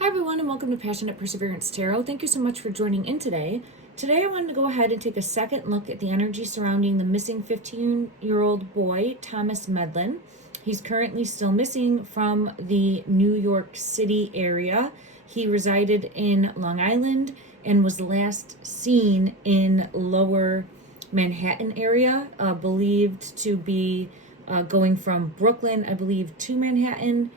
Hi everyone and welcome to Passionate Perseverance Tarot. Thank you so much for joining in today. Today I wanted to go ahead and take a second look at the energy surrounding the missing 15-year-old boy, Thomas Medlin. He's currently still missing from the New York City area. He resided in Long Island and was last seen in Lower Manhattan area, believed to be going from Brooklyn, I believe, to Manhattan.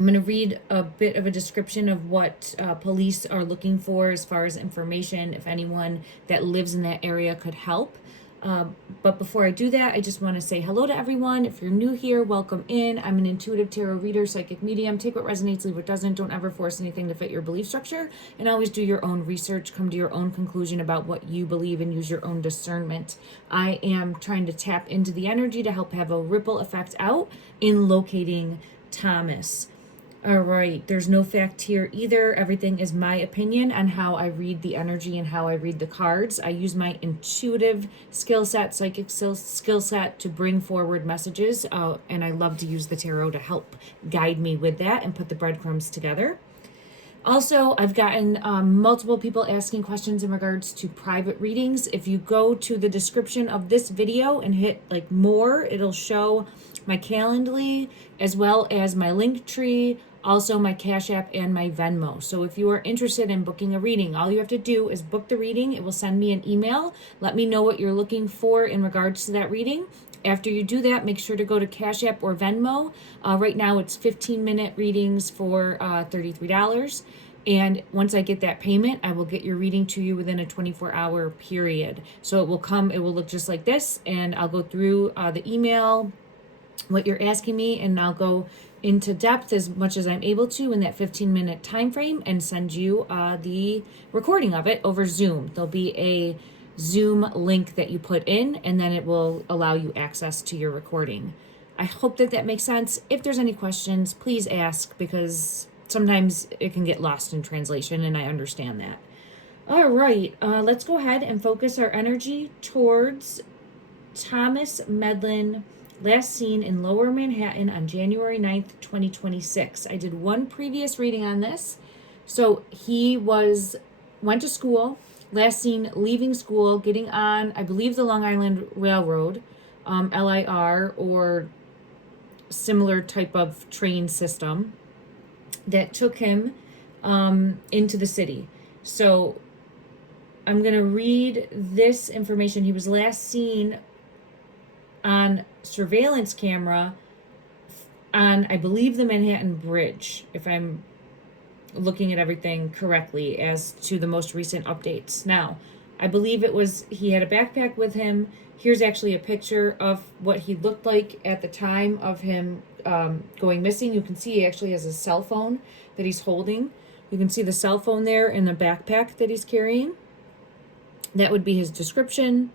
I'm going to read a bit of a description of what police are looking for as far as information, if anyone that lives in that area could help. But before I do that, I just want to say hello to everyone. If you're new here, welcome in. I'm an intuitive tarot reader, psychic medium. Take what resonates, leave what doesn't. Don't ever force anything to fit your belief structure. And always do your own research, come to your own conclusion about what you believe, and use your own discernment. I am trying to tap into the energy to help have a ripple effect out in locating Thomas. All right, there's no fact here either. Everything is my opinion on how I read the energy and how I read the cards. I use my intuitive skill set, psychic skill set to bring forward messages, and I love to use the tarot to help guide me with that and put the breadcrumbs together. Also, I've gotten multiple people asking questions in regards to private readings. If you go to the description of this video and hit like more, it'll show my Calendly as well as my link tree, also my Cash App and my Venmo. So if you are interested in booking a reading, all you have to do is book the reading. It will send me an email. Let me know what you're looking for in regards to that reading. After you do that, make sure to go to Cash App or Venmo. Right now it's 15-minute readings for $33. And once I get that payment, I will get your reading to you within a 24-hour period. So it will look just like this, and I'll go through the email, what you're asking me, and I'll go into depth as much as I'm able to in that 15-minute time frame and send you the recording of it over Zoom. There'll be a Zoom link that you put in, and then it will allow you access to your recording. I hope that makes sense. If there's any questions, please ask, because sometimes it can get lost in translation, and I understand that. All right, let's go ahead and focus our energy towards Thomas Medlin, last seen in Lower Manhattan on January 9th, 2026. I did one previous reading on this. So he went to school, last seen leaving school, getting on, I believe, the Long Island Railroad, LIR, or similar type of train system that took him into the city. So I'm going to read this information. He was last seen on surveillance camera on, I believe, the Manhattan Bridge, if I'm looking at everything correctly as to the most recent updates. Now, I believe he had a backpack with him. Here's actually a picture of what he looked like at the time of him going missing. You can see he actually has a cell phone that he's holding. You can see the cell phone there in the backpack that he's carrying. That would be his description.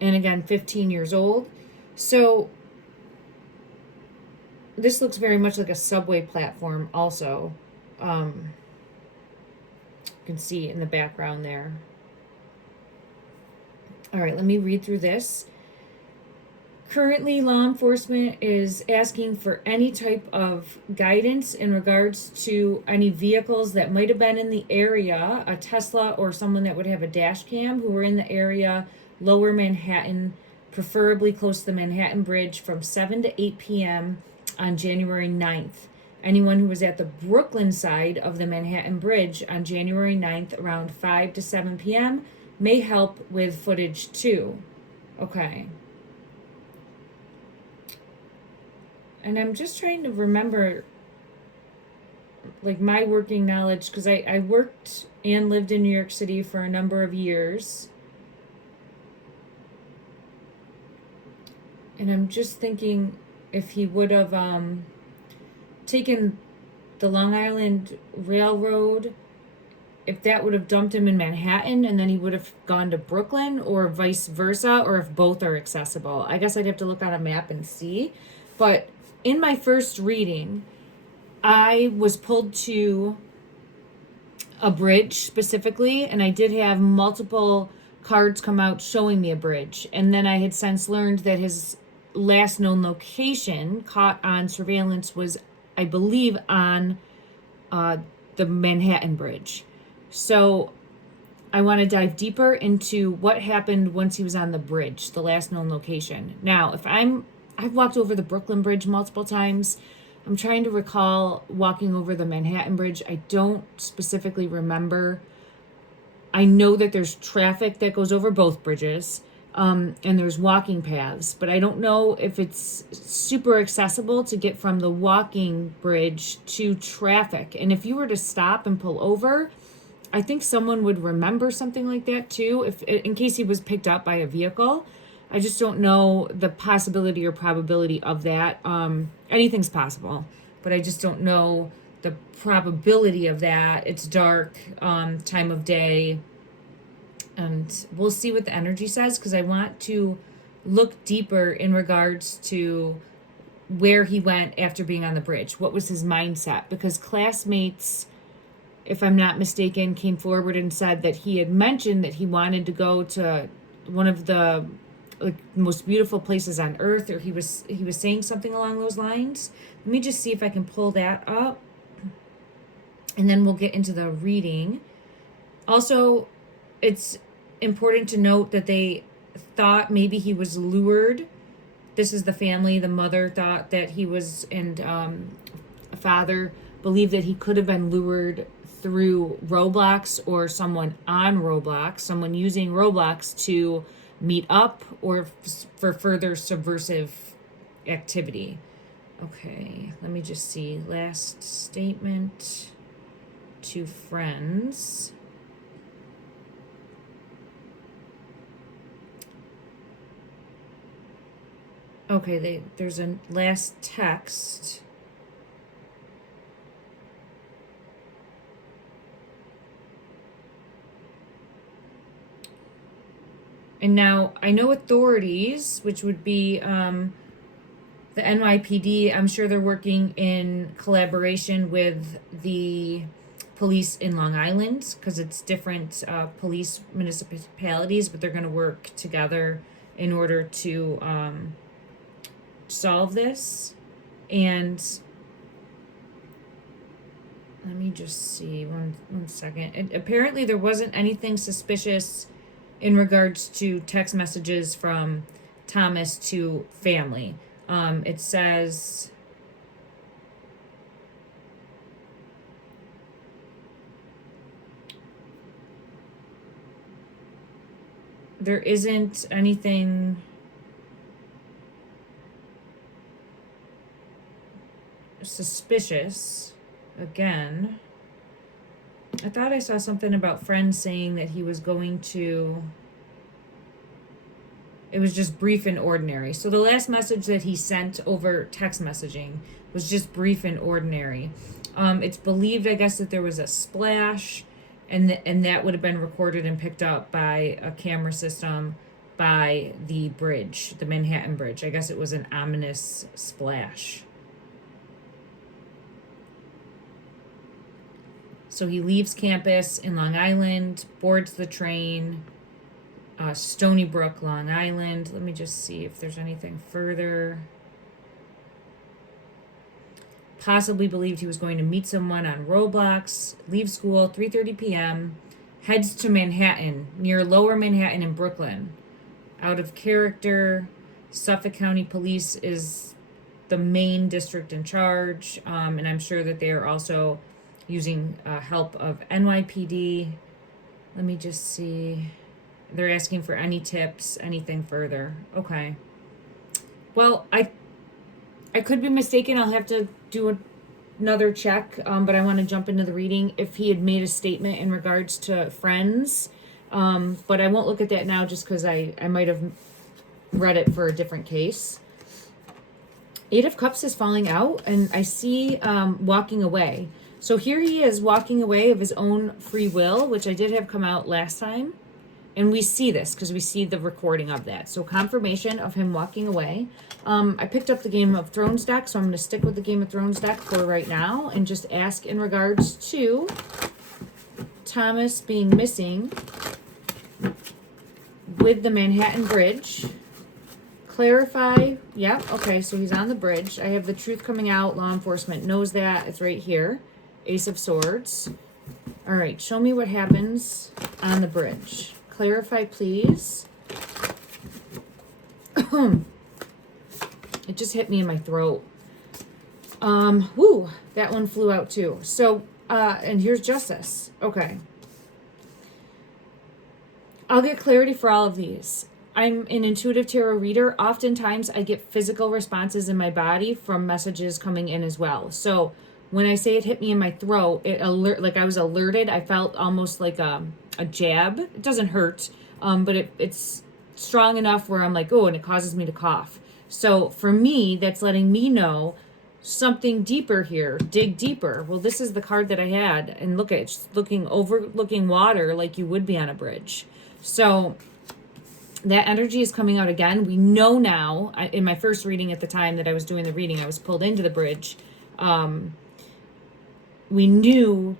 And again, 15 years old. So this looks very much like a subway platform also. You can see in the background there. All right, let me read through this. Currently, law enforcement is asking for any type of guidance in regards to any vehicles that might have been in the area, a Tesla or someone that would have a dash cam who were in the area, Lower Manhattan, preferably close to the Manhattan Bridge, from 7 to 8 p.m. on January 9th. Anyone who was at the Brooklyn side of the Manhattan Bridge on January 9th around 5 to 7 p.m. may help with footage too. Okay. And I'm just trying to remember, like, my working knowledge, because I worked and lived in New York City for a number of years. And I'm just thinking if he would have taken the Long Island Railroad, if that would have dumped him in Manhattan and then he would have gone to Brooklyn, or vice versa, or if both are accessible. I guess I'd have to look on a map and see. But in my first reading, I was pulled to a bridge specifically, and I did have multiple cards come out showing me a bridge. And then I had since learned that his last known location caught on surveillance was, I I believe, on the Manhattan Bridge. So I want to dive deeper into what happened once he was on the bridge, the last known location. Now, I've walked over the Brooklyn Bridge multiple times. I'm trying to recall walking over the Manhattan Bridge. I don't specifically remember. I know that there's traffic that goes over both bridges, and there's walking paths, but I don't know if it's super accessible to get from the walking bridge to traffic. And if you were to stop and pull over, I think someone would remember something like that too, if in case he was picked up by a vehicle. I just don't know the possibility or probability of that. Anything's possible, but I just don't know the probability of that. It's dark, time of day, and we'll see what the energy says, because I want to look deeper in regards to where he went after being on the bridge. What was his mindset? Because classmates, if I'm not mistaken, came forward and said that he had mentioned that he wanted to go to one of the most beautiful places on earth, or he was saying something along those lines. Let me just see if I can pull that up, and then we'll get into the reading. Also, it's important to note that they thought maybe he was lured. This is the family. The mother thought that he was, and a father believed that he could have been lured through Roblox, or someone on Roblox, someone using Roblox to meet up or for further subversive activity. Okay, let me just see. Last statement to friends. Okay, there's a last text. And now I know authorities, which would be the NYPD, I'm sure they're working in collaboration with the police in Long Island, because it's different police municipalities, but they're going to work together in order to solve this. And let me just see one second. Apparently there wasn't anything suspicious in regards to text messages from Thomas to family. It says there isn't anything suspicious. Again, I thought I saw something about friends saying that he was going to... It was just brief and ordinary. So the last message that he sent over text messaging was just brief and ordinary. It's believed, I guess, that there was a splash, and that would have been recorded and picked up by a camera system by the bridge, the Manhattan Bridge. I guess it was an ominous splash. So he leaves campus in Long Island, boards the train, Stony Brook, Long Island. Let me just see if there's anything further. Possibly believed he was going to meet someone on Roblox, leave school 3:30 p.m., heads to Manhattan, near Lower Manhattan in Brooklyn. Out of character, Suffolk County Police is the main district in charge, and I'm sure that they are also using help of NYPD. Let me just see. They're asking for any tips, anything further. Okay. Well, I could be mistaken. I'll have to do another check, but I want to jump into the reading if he had made a statement in regards to friends. But I won't look at that now just because I might have read it for a different case. Eight of Cups is falling out, and I see walking away. So here he is walking away of his own free will, which I did have come out last time. And we see this because we see the recording of that. So confirmation of him walking away. I picked up the Game of Thrones deck, so I'm going to stick with the Game of Thrones deck for right now and just ask in regards to Thomas being missing with the Manhattan Bridge. Clarify. Yep. Okay. So he's on the bridge. I have the truth coming out. Law enforcement knows that. It's right here. Ace of Swords. All right. Show me what happens on the bridge. Clarify, please. It just hit me in my throat. Whoo, that one flew out too. So, and here's justice. Okay. I'll get clarity for all of these. I'm an intuitive tarot reader. Oftentimes I get physical responses in my body from messages coming in as well. So when I say it hit me in my throat, like I was alerted. I felt almost like a jab. It doesn't hurt, but it's strong enough where I'm like, oh, and it causes me to cough. So for me, that's letting me know something deeper here. Dig deeper. Well, this is the card that I had, and look at it, it's overlooking water like you would be on a bridge. So that energy is coming out again. We know now, in my first reading at the time that I was doing the reading, I was pulled into the bridge. We knew,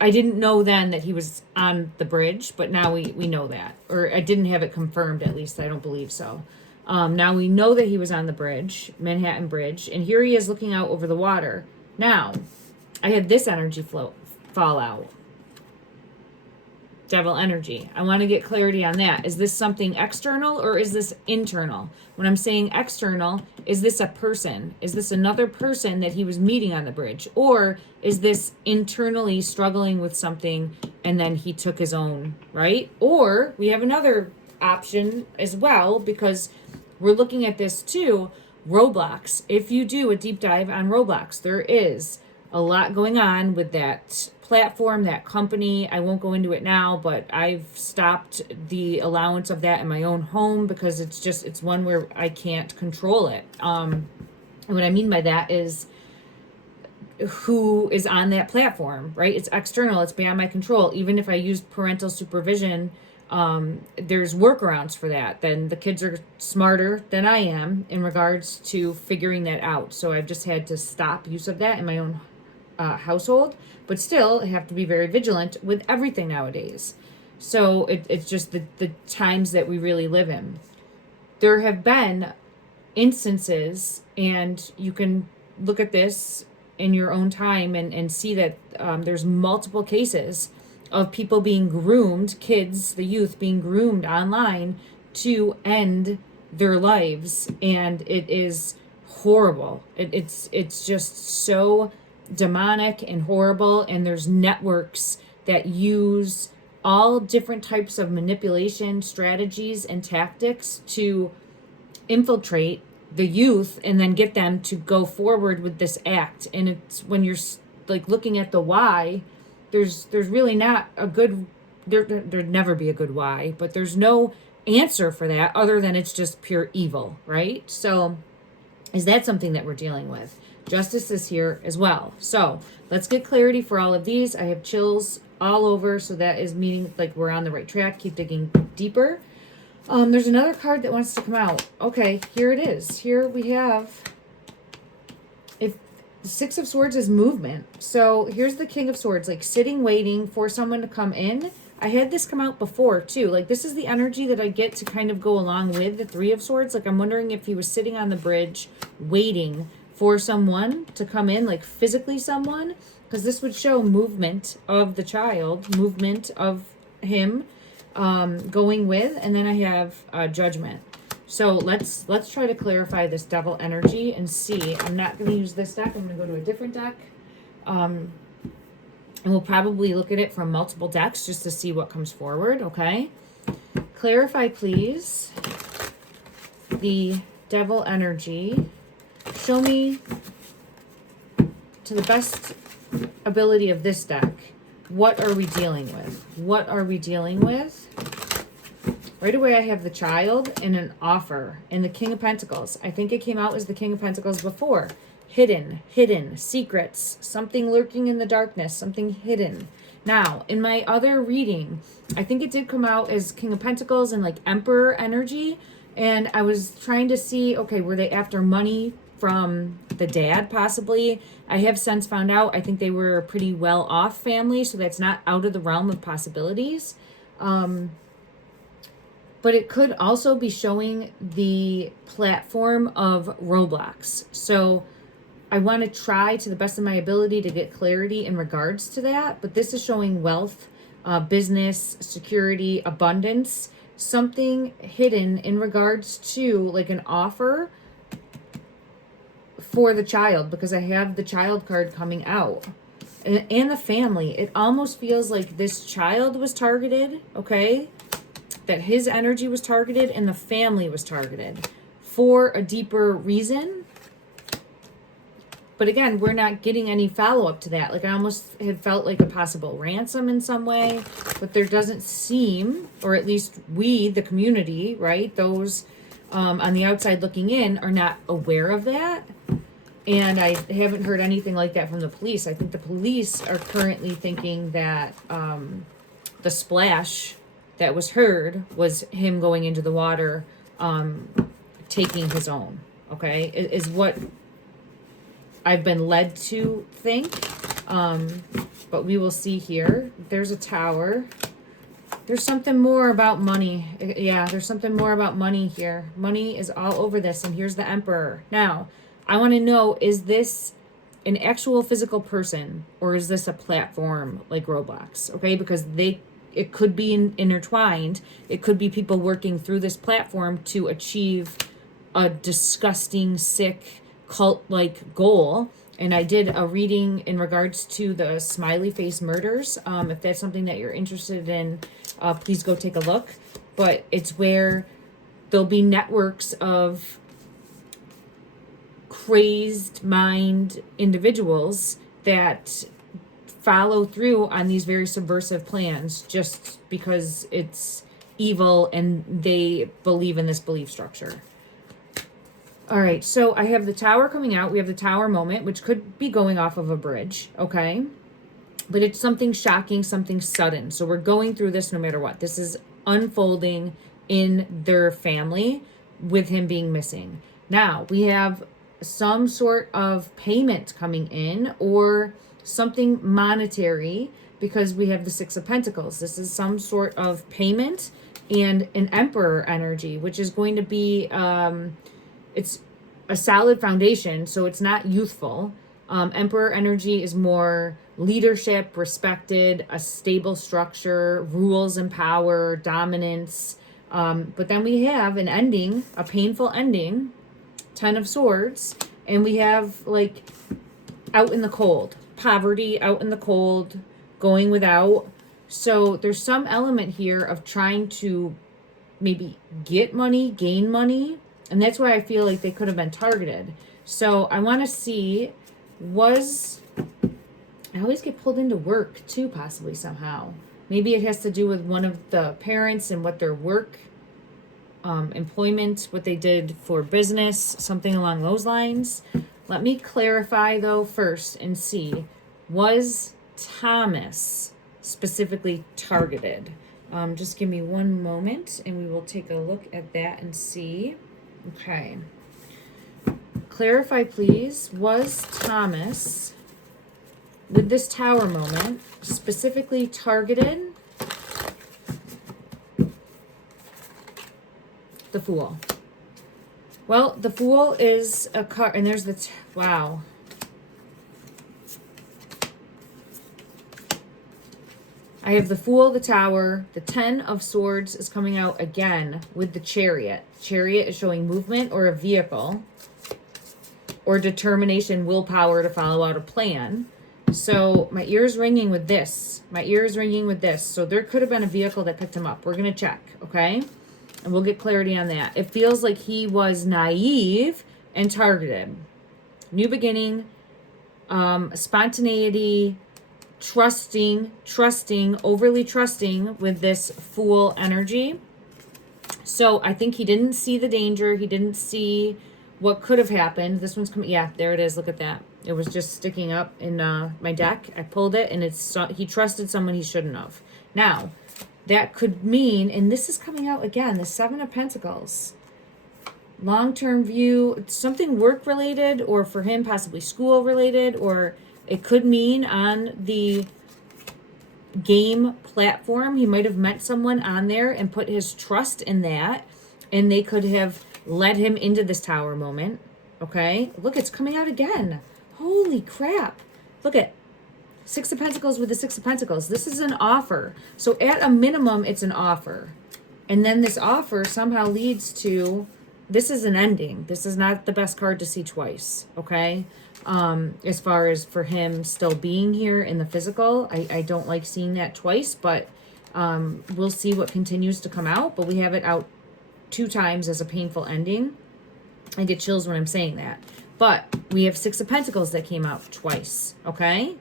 I didn't know then that he was on the bridge, but now we know that. Or I didn't have it confirmed, at least. I don't believe so. Now we know that he was on the bridge, Manhattan Bridge, and here he is looking out over the water. Now, I had this energy fall out. Devil energy. I want to get clarity on that. Is this something external or is this internal? When I'm saying external, is this a person? Is this another person that he was meeting on the bridge? Or is this internally struggling with something and then he took his own, right? Or we have another option as well, because we're looking at this too, Roblox. If you do a deep dive on Roblox, there is a lot going on with that platform, that company. I won't go into it now, but I've stopped the allowance of that in my own home because it's one where I can't control it. And what I mean by that is who is on that platform, right? It's external, it's beyond my control. Even if I use parental supervision, there's workarounds for that. Then the kids are smarter than I am in regards to figuring that out. So I've just had to stop use of that in my own household, but still I have to be very vigilant with everything nowadays. So it's just the times that we really live in. There have been instances, and you can look at this in your own time and see that there's multiple cases of people being groomed, kids, the youth being groomed online to end their lives, and it is horrible. It's just so demonic and horrible, and there's networks that use all different types of manipulation strategies and tactics to infiltrate the youth and then get them to go forward with this act. And it's when you're like looking at the why, there's really not a good, there'd never be a good why, but there's no answer for that other than it's just pure evil, right? So is that something that we're dealing with? Justice is here as well. So let's get clarity for all of these. I have chills all over, so that is meaning like we're on the right track. Keep digging deeper. There's another card that wants to come out. Okay, here it is. Here we have, if the Six of Swords is movement. So here's the King of Swords, like sitting, waiting for someone to come in. I had this come out before too. Like this is the energy that I get to kind of go along with the Three of Swords. Like I'm wondering if he was sitting on the bridge waiting for someone to come in, like physically someone, because this would show movement of the child, movement of him going with, and then I have judgment. So let's try to clarify this devil energy and see. I'm not going to use this deck. I'm going to go to a different deck. And we'll probably look at it from multiple decks just to see what comes forward, okay? Clarify, please, the devil energy. Show me, to the best ability of this deck, what are we dealing with? What are we dealing with? Right away, I have the child and an offer and the King of Pentacles. I think it came out as the King of Pentacles before. Hidden, secrets, something lurking in the darkness, something hidden. Now, in my other reading, I think it did come out as King of Pentacles and like Emperor energy. And I was trying to see, okay, were they after money from the dad, possibly? I have since found out, I think they were a pretty well-off family, so that's not out of the realm of possibilities. but it could also be showing the platform of Roblox. So I want to try to the best of my ability to get clarity in regards to that, but this is showing wealth, business, security, abundance, something hidden in regards to like an offer for the child, because I have the child card coming out. And the family. It almost feels like this child was targeted, okay? That his energy was targeted and the family was targeted for a deeper reason. But again, we're not getting any follow-up to that. Like, I almost had felt like a possible ransom in some way, but there doesn't seem, or at least we, the community, right, those on the outside looking in, are not aware of that. And I haven't heard anything like that from the police. I think the police are currently thinking that the splash that was heard was him going into the water, taking his own, okay, is what I've been led to think. But we will see here. There's a tower. There's something more about money. Yeah, there's something more about money here. Money is all over this. And here's the Emperor. Now, I want to know, is this an actual physical person or is this a platform like Roblox? Okay, because it could be intertwined. It could be people working through this platform to achieve a disgusting, sick, cult-like goal. And I did a reading in regards to the smiley face murders. If that's something that you're interested in, please go take a look. But it's where there'll be networks of crazed mind individuals that follow through on these very subversive plans just because it's evil and they believe in this belief structure. All right, so I have the tower coming out. We have the tower moment, which could be going off of a bridge, okay? But it's something shocking, something sudden. So we're going through this no matter what. This is unfolding in their family with him being missing. Now, we have some sort of payment coming in or something monetary because we have the Six of Pentacles. This is some sort of payment and an Emperor energy, which is going to be, it's a solid foundation, so it's not youthful. Emperor energy is more leadership, respected, a stable structure, rules and power, dominance. But then we have an ending, a painful ending, 10 of Swords, and we have like out in the cold, poverty, out in the cold, going without. So there's some element here of trying to maybe get money, gain money, and that's why I feel like they could have been targeted. So I want to see, I always get pulled into work too, possibly somehow. Maybe it has to do with one of the parents and what their work employment, what they did for business, something along those lines. Let me clarify though first and see, was Thomas specifically targeted? Just give me one moment and we will take a look at that and see. Okay. Clarify please, was Thomas with this tower moment specifically targeted? The Fool. Well, the Fool is a card, and there's the, wow. I have the Fool, the Tower, the 10 of Swords is coming out again with the Chariot. Chariot is showing movement or a vehicle or determination, willpower to follow out a plan. So my ear's ringing with this. My ear's ringing with this. So there could have been a vehicle that picked him up. We're going to check, okay? And we'll get clarity on that. It feels like he was naive and targeted. New beginning, spontaneity, trusting, overly trusting with this Fool energy. So I think he didn't see the danger. He didn't see what could have happened. This one's coming. Yeah, there it is. Look at that. It was just sticking up in my deck. I pulled it, and he trusted someone he shouldn't have. Now, that could mean, and this is coming out again, the 7 of Pentacles. Long-term view, something work-related, or for him, possibly school-related, or it could mean on the game platform. He might have met someone on there and put his trust in that, and they could have led him into this tower moment. Okay, look, it's coming out again. Holy crap. Look at Six of Pentacles with the Six of Pentacles. This is an offer. So at a minimum, it's an offer. And then this offer somehow leads to, this is an ending. This is not the best card to see twice, okay? As far as for him still being here in the physical, I don't like seeing that twice, but we'll see what continues to come out. But we have it out 2 times as a painful ending. I get chills when I'm saying that. But we have Six of Pentacles that came out twice, okay?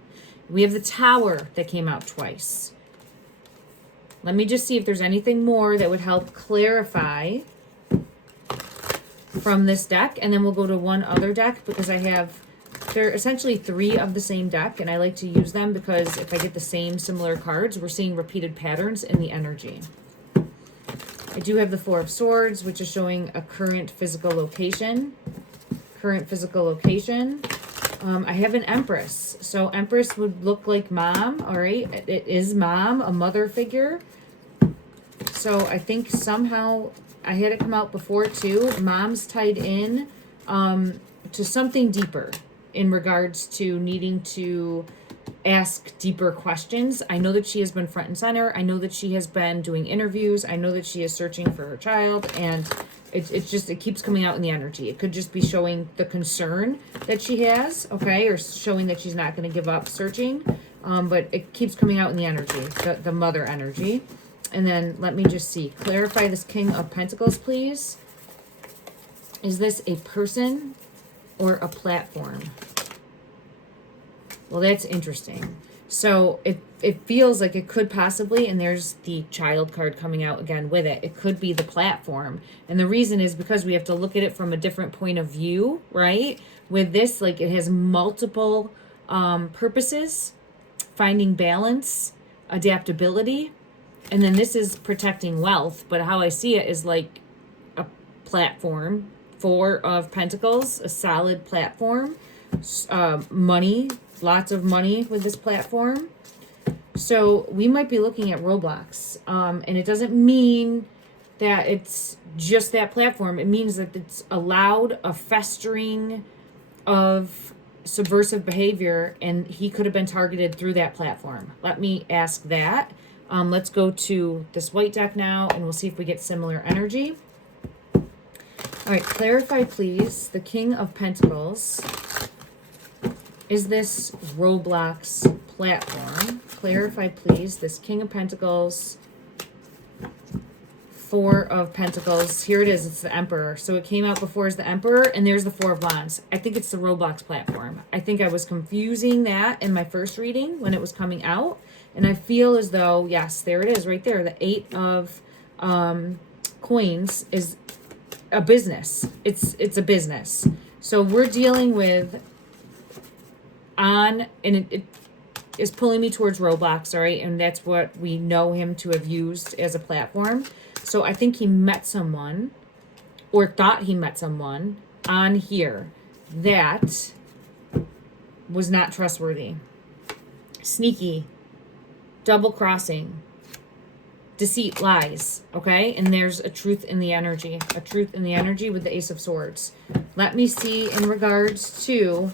We have the Tower that came out twice. Let me just see if there's anything more that would help clarify from this deck. And then we'll go to one other deck because they're essentially 3 of the same deck. And I like to use them because if I get the same similar cards, we're seeing repeated patterns in the energy. I do have the Four of Swords, which is showing a current physical location. Current physical location. I have an Empress. So Empress would look like mom, all right? It is mom, a mother figure. So I think somehow I had it come out before too. Mom's tied in to something deeper in regards to needing to ask deeper questions. I know that she has been front and center. I know that she has been doing interviews. I know that she is searching for her child, and it keeps coming out in the energy. It could just be showing the concern that she has, okay, or showing that she's not going to give up searching, but it keeps coming out in the energy, the mother energy. And then let me just see. Clarify this King of Pentacles, please. Is this a person or a platform? Well, that's interesting. So it feels like it could possibly, and there's the child card coming out again with it. It could be the platform. And the reason is because we have to look at it from a different point of view, right? With this, like, it has multiple purposes, finding balance, adaptability. And then this is protecting wealth. But how I see it is like a platform. 4 of Pentacles, a solid platform. Money, lots of money with this platform. So we might be looking at Roblox. And it doesn't mean that it's just that platform. It means that it's allowed a festering of subversive behavior, and he could have been targeted through that platform. Let me ask that. Let's go to this white deck now, and we'll see if we get similar energy. All right, clarify, please, the King of Pentacles. Is this Roblox platform? Clarify, please, this King of Pentacles, 4 of Pentacles. Here it is. It's the Emperor. So it came out before as the Emperor, and there's the 4 of Wands. I think it's the Roblox platform. I think I was confusing that in my first reading when it was coming out. And I feel as though, yes, there it is right there. The 8 of coins is a business. It's a business. So we're dealing with and it is pulling me towards Roblox, all right? And that's what we know him to have used as a platform. So I think he met someone, or thought he met someone on here that was not trustworthy. Sneaky, double crossing, deceit, lies, okay? And there's a truth in the energy, with the Ace of Swords. Let me see in regards to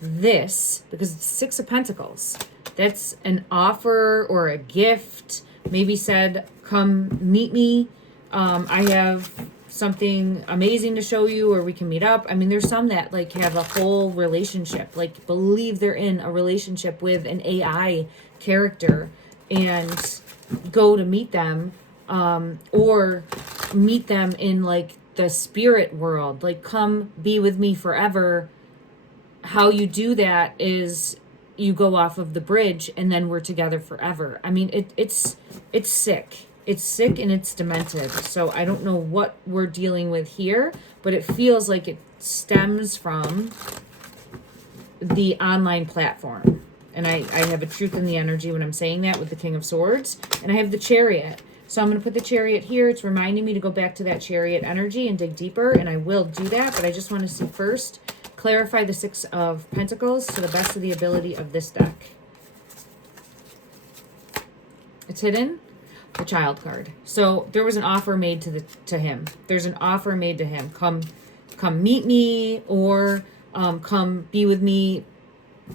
this, because it's 6 of Pentacles. That's an offer or a gift. Maybe said, come meet me. I have something amazing to show you, or we can meet up. I mean, there's some that like have a whole relationship, like believe they're in a relationship with an AI character and go to meet them, or meet them in like the spirit world, like come be with me forever. How you do that is you go off of the bridge and then we're together forever. I mean, it's sick. It's sick and it's demented. So I don't know what we're dealing with here, but it feels like it stems from the online platform. And I have a truth in the energy when I'm saying that with the King of Swords. And I have the Chariot. So I'm going to put the Chariot here. It's reminding me to go back to that Chariot energy and dig deeper. And I will do that. But I just want to see first, clarify the 6 of Pentacles to the best of the ability of this deck. It's hidden. The Child card. So there was an offer made to him. There's an offer made to him. Come meet me, or come be with me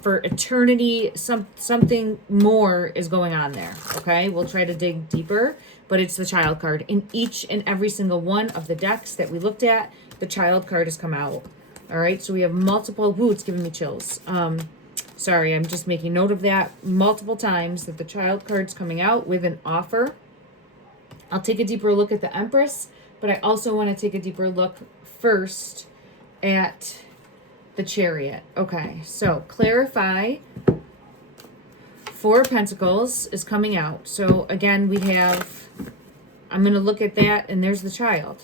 for eternity. Something more is going on there. Okay, we'll try to dig deeper, but it's the Child card. In each and every single one of the decks that we looked at, the Child card has come out. All right, so we have multiple. Ooh, it's giving me chills. Sorry, I'm just making note of that multiple times, that the Child card's coming out with an offer. I'll take a deeper look at the Empress, but I also want to take a deeper look first at the Chariot. Okay, so clarify. Four of Pentacles is coming out. So again, we have, I'm going to look at that, and there's the Child.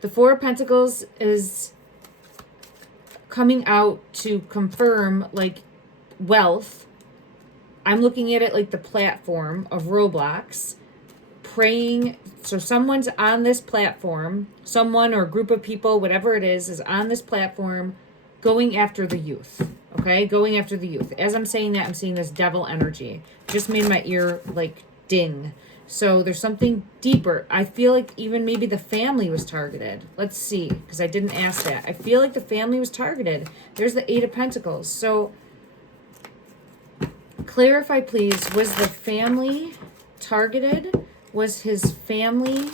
The Four of Pentacles is coming out to confirm, like, wealth. I'm looking at it like the platform of Roblox, praying. So someone's on this platform, someone or a group of people, whatever it is on this platform, going after the youth. Okay, going after the youth. As I'm saying that, I'm seeing this devil energy. Just made my ear like ding. So there's something deeper. I feel like even maybe the family was targeted. Let's see, because I didn't ask that. I feel like the family was targeted. There's the Eight of Pentacles. So clarify, please. Was the family targeted? Was his family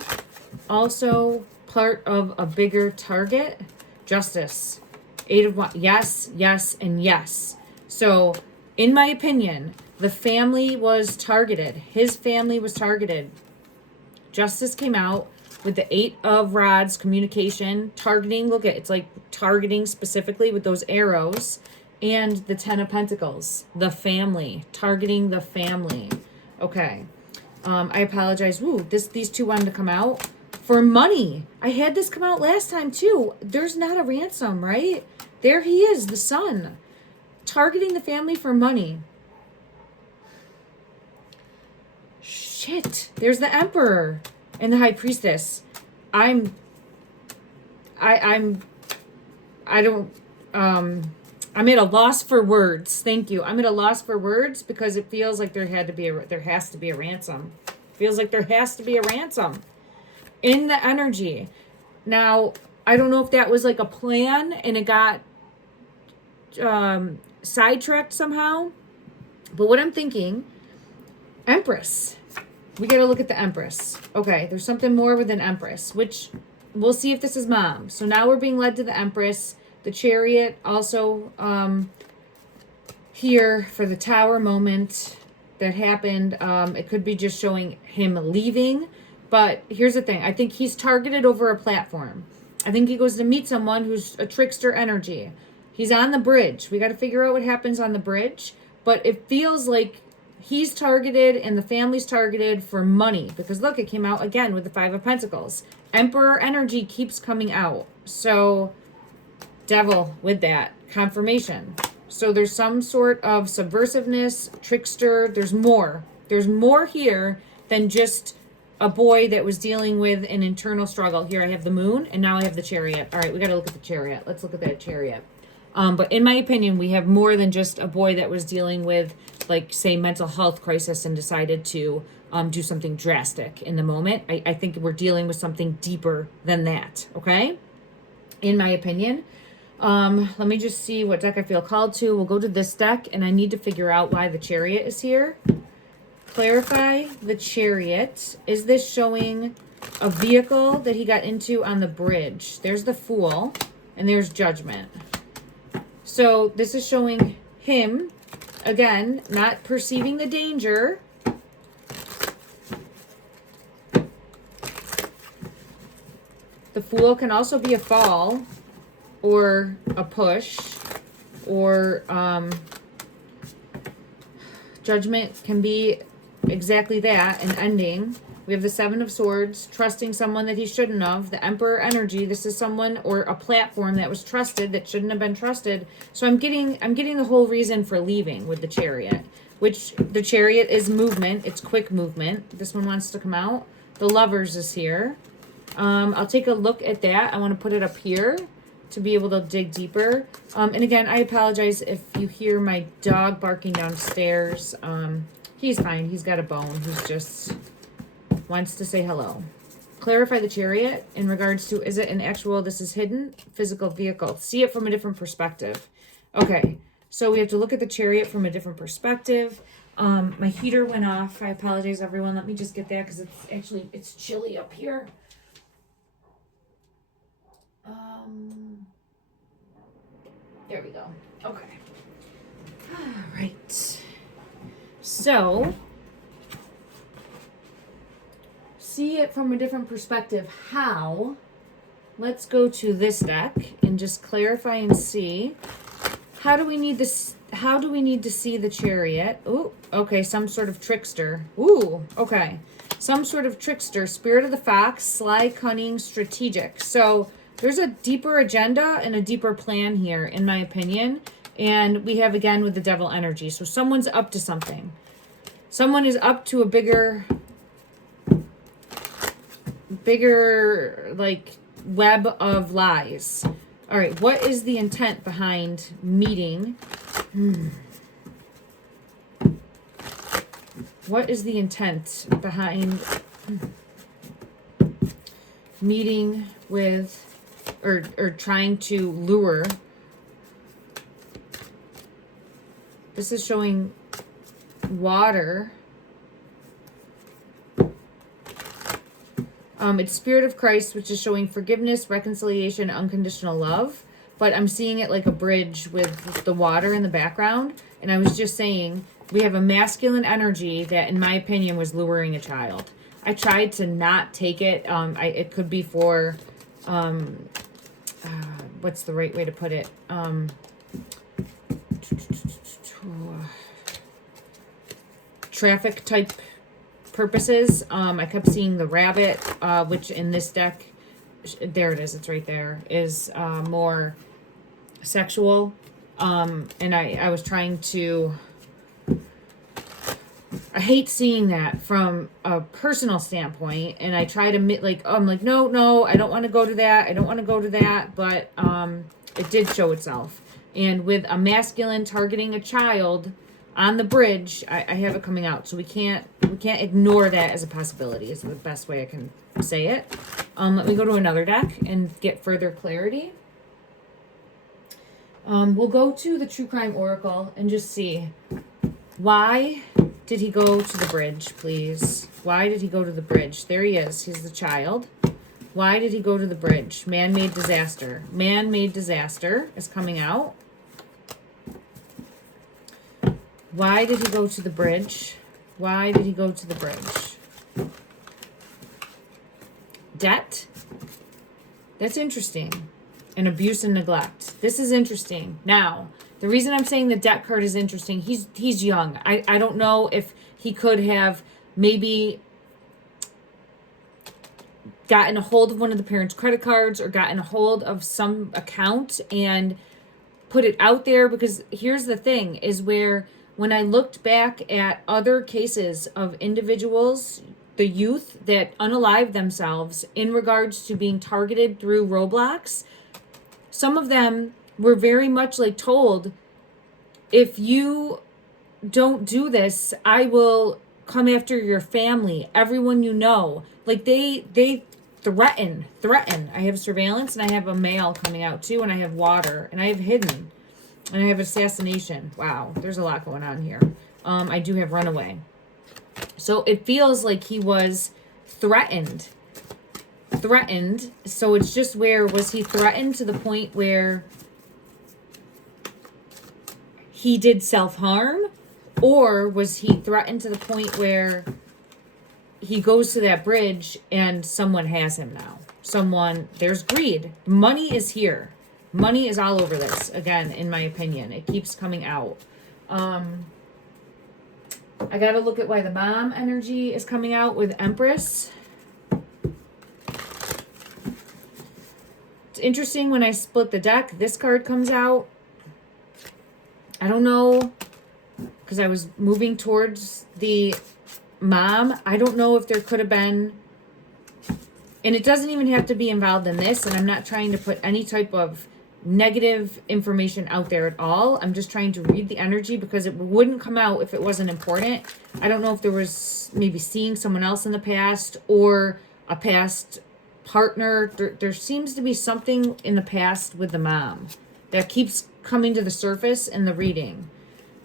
also part of a bigger target? Justice. Eight of Wands. Yes, yes, and yes. So, in my opinion, the family was targeted. His family was targeted. Justice came out with the Eight of Rods, communication, targeting. Look at it's like targeting specifically with those arrows. And the Ten of Pentacles, the family, targeting the family. Okay. I apologize. Woo, these two wanted to come out for money. I had this come out last time too. There's not a ransom, right? There he is, the Sun, targeting the family for money. Shit. There's the Emperor and the High Priestess. I'm at a loss for words. Thank you. I'm at a loss for words because it feels like there has to be a ransom. Feels like there has to be a ransom in the energy. Now, I don't know if that was like a plan and it got sidetracked somehow. But what I'm thinking, Empress. We got to look at the Empress. Okay, there's something more with an Empress, which we'll see if this is Mom. So now we're being led to the Empress. The Chariot also here for the Tower moment that happened. It could be just showing him leaving. But here's the thing. I think he's targeted over a platform. I think he goes to meet someone who's a trickster energy. He's on the bridge. We got to figure out what happens on the bridge. But it feels like he's targeted and the family's targeted for money. Because look, it came out again with the Five of Pentacles. Emperor energy keeps coming out. So Devil with that confirmation. So there's some sort of subversiveness, trickster. There's more. There's more here than just a boy that was dealing with an internal struggle. Here I have the Moon and now I have the Chariot. All right, we got to look at the Chariot. Let's look at that Chariot. But in my opinion, we have more than just a boy that was dealing with, like, say, mental health crisis and decided to do something drastic in the moment. I think we're dealing with something deeper than that, okay? In my opinion. Let me just see what deck I feel called to. We'll go to this deck, and I need to figure out why the Chariot is here. Clarify the Chariot. Is this showing a vehicle that he got into on the bridge? There's the Fool, and there's Judgment. So this is showing him, again, not perceiving the danger. The Fool can also be a fall or a push, or Judgment can be exactly that, an ending. We have the Seven of Swords, trusting someone that he shouldn't have. The Emperor energy, this is someone or a platform that was trusted that shouldn't have been trusted. So I'm getting the whole reason for leaving with the Chariot, which the Chariot is movement. It's quick movement. This one wants to come out. The Lovers is here. I'll take a look at that. I want to put it up here. to be able to dig deeper. And again, I apologize if you hear my dog barking downstairs. He's fine. He's got a bone. He's just wants to say hello. Clarify the chariot in regards to, is it an actual, this is hidden, physical vehicle. See it from a different perspective. Okay, so we have to look at the chariot from a different perspective. My heater went off. I apologize, everyone. Let me just get that because it's chilly up here. There we go. Okay. All right. So, see it from a different perspective. How? Let's go to this deck and just clarify and see. How do we need this? How do we need to see the chariot? Ooh, okay, some sort of trickster. Ooh, okay. Some sort of trickster, spirit of the fox, sly, cunning, strategic. So there's a deeper agenda and a deeper plan here, in my opinion. And we have, again, with the devil energy. So someone's up to something. Someone is up to a bigger, like, web of lies. All right, what is the intent behind meeting? What is the intent behind meeting with or trying to lure? This is showing water. It's Spirit of Christ, which is showing forgiveness, reconciliation, unconditional love. But I'm seeing it like a bridge with the water in the background. And I was just saying, we have a masculine energy that, in my opinion, was luring a child. I tried to not take it. It could be for, what's the right way to put it? Traffic type purposes. I kept seeing the rabbit, which in this deck, there it is, it's right there, is more sexual. And I was trying to, I hate seeing that from a personal standpoint, and I try to I'm like, no, I don't want to go to that. I don't want to go to that. But it did show itself. And with a masculine targeting a child on the bridge, I have it coming out. So we can't ignore that as a possibility, is the best way I can say it. Let me go to another deck and get further clarity. We'll go to the True Crime Oracle and just see, why did he go to the bridge, please? Why did he go to the bridge? There he is. He's the child. Why did he go to the bridge? Man-made disaster. Man-made disaster is coming out. Why did he go to the bridge? Why did he go to the bridge? Debt. That's interesting. And abuse and neglect. This is interesting. Now, the reason I'm saying the debt card is interesting, he's young. I don't know if he could have maybe gotten a hold of one of the parents' credit cards or gotten a hold of some account and put it out there, because here's the thing, is where when I looked back at other cases of individuals, the youth that unalived themselves in regards to being targeted through Roblox, some of them were very much like told, if you don't do this, I will come after your family, everyone you know. Like they threaten. I have surveillance, and I have a mail coming out too, and I have water, and I have hidden, and I have assassination. Wow, there's a lot going on here. I do have runaway. So it feels like he was threatened. So it's just, where was he threatened to the point where he did self-harm, or was he threatened to the point where he goes to that bridge and someone has him now? There's greed. Money is here. Money is all over this, again, in my opinion. It keeps coming out. I got to look at why the mom energy is coming out with Empress. It's interesting, when I split the deck, this card comes out. I don't know, because I was moving towards the mom. I don't know if there could have been, and it doesn't even have to be involved in this, and I'm not trying to put any type of negative information out there at all. I'm just trying to read the energy because it wouldn't come out if it wasn't important. I don't know if there was maybe seeing someone else in the past or a past partner. There seems to be something in the past with the mom that keeps coming to the surface in the reading.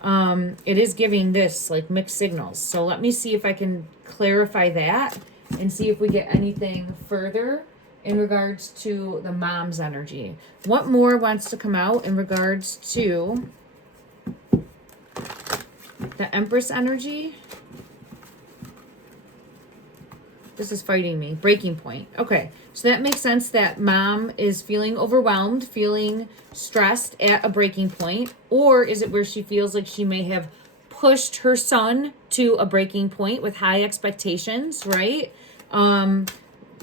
It is giving this like mixed signals. So let me see if I can clarify that and see if we get anything further in regards to the mom's energy. What more wants to come out in regards to the Empress energy? This is fighting me. Breaking point. Okay. So that makes sense that mom is feeling overwhelmed, feeling stressed at a breaking point. Or is it where she feels like she may have pushed her son to a breaking point with high expectations, right?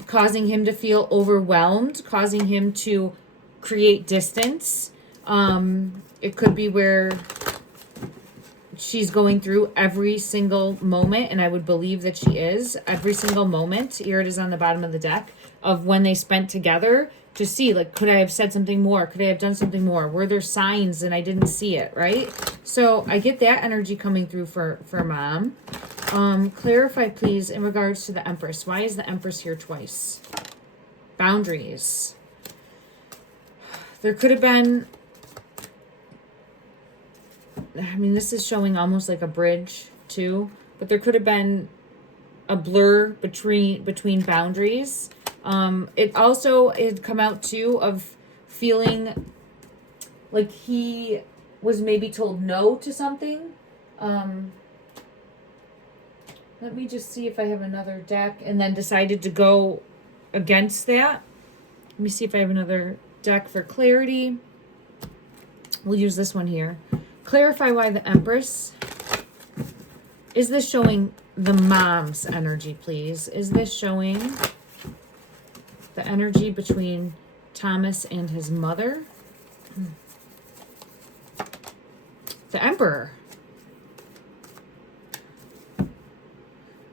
Causing him to feel overwhelmed, causing him to create distance. It could be where she's going through every single moment, and I would believe that she is, every single moment, here it is on the bottom of the deck, of when they spent together to see, like, could I have said something more? Could I have done something more? Were there signs and I didn't see it, right? So I get that energy coming through for mom. Clarify, please, in regards to the Empress. Why is the Empress here twice? Boundaries. There could have been, I mean, this is showing almost like a bridge too, but there could have been a blur between boundaries. It also had come out too of feeling like he was maybe told no to something. Let me just see if I have another deck, and then decided to go against that. Let me see if I have another deck for clarity. We'll use this one here. Clarify why the Empress. Is this showing the mom's energy, please? Is this showing the energy between Thomas and his mother? The Emperor.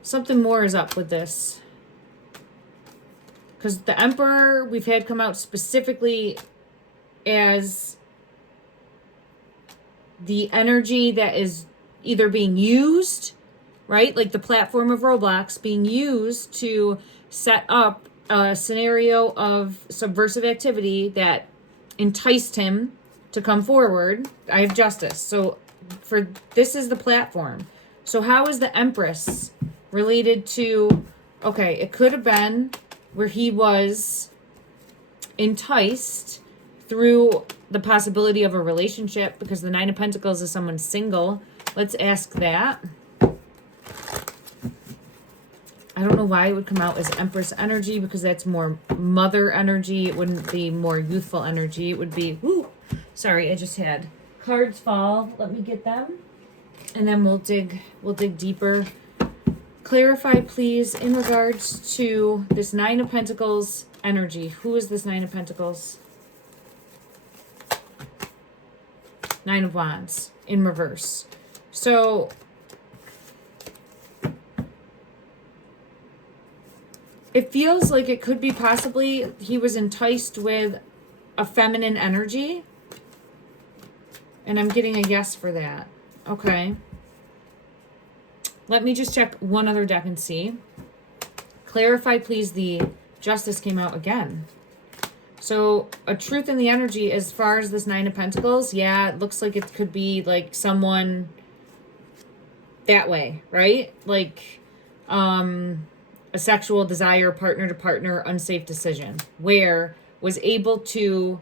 Something more is up with this. Because the Emperor, we've had come out specifically as the energy that is either being used, right? Like the platform of Roblox being used to set up a scenario of subversive activity that enticed him to come forward. I have justice. So this is the platform. So how is the Empress related to, okay, it could have been where he was enticed through the possibility of a relationship, because the Nine of Pentacles is someone single. Let's ask that. I don't know why it would come out as Empress energy, because that's more mother energy. It wouldn't be more youthful energy. It would be, sorry, I just had cards fall. Let me get them. And then we'll dig deeper. Clarify, please, in regards to this Nine of Pentacles energy. Who is this Nine of Pentacles? Nine of Wands in reverse. So it feels like it could be possibly he was enticed with a feminine energy. And I'm getting a yes for that. Okay. Let me just check one other deck and see. Clarify, please. The Justice came out again. So a truth in the energy as far as this Nine of Pentacles. Yeah, it looks like it could be like someone that way, right? Like a sexual desire, partner to partner, unsafe decision, where was able to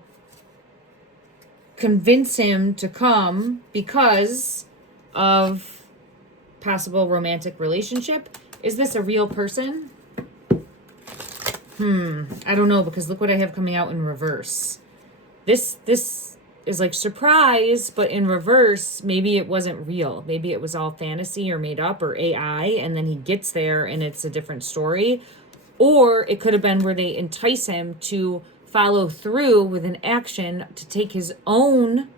convince him to come because of possible romantic relationship. Is this a real person? I don't know, because look what I have coming out in reverse. This is like surprise, but in reverse, maybe it wasn't real. Maybe it was all fantasy or made up or AI, and then he gets there and it's a different story. Or it could have been where they entice him to follow through with an action to take his own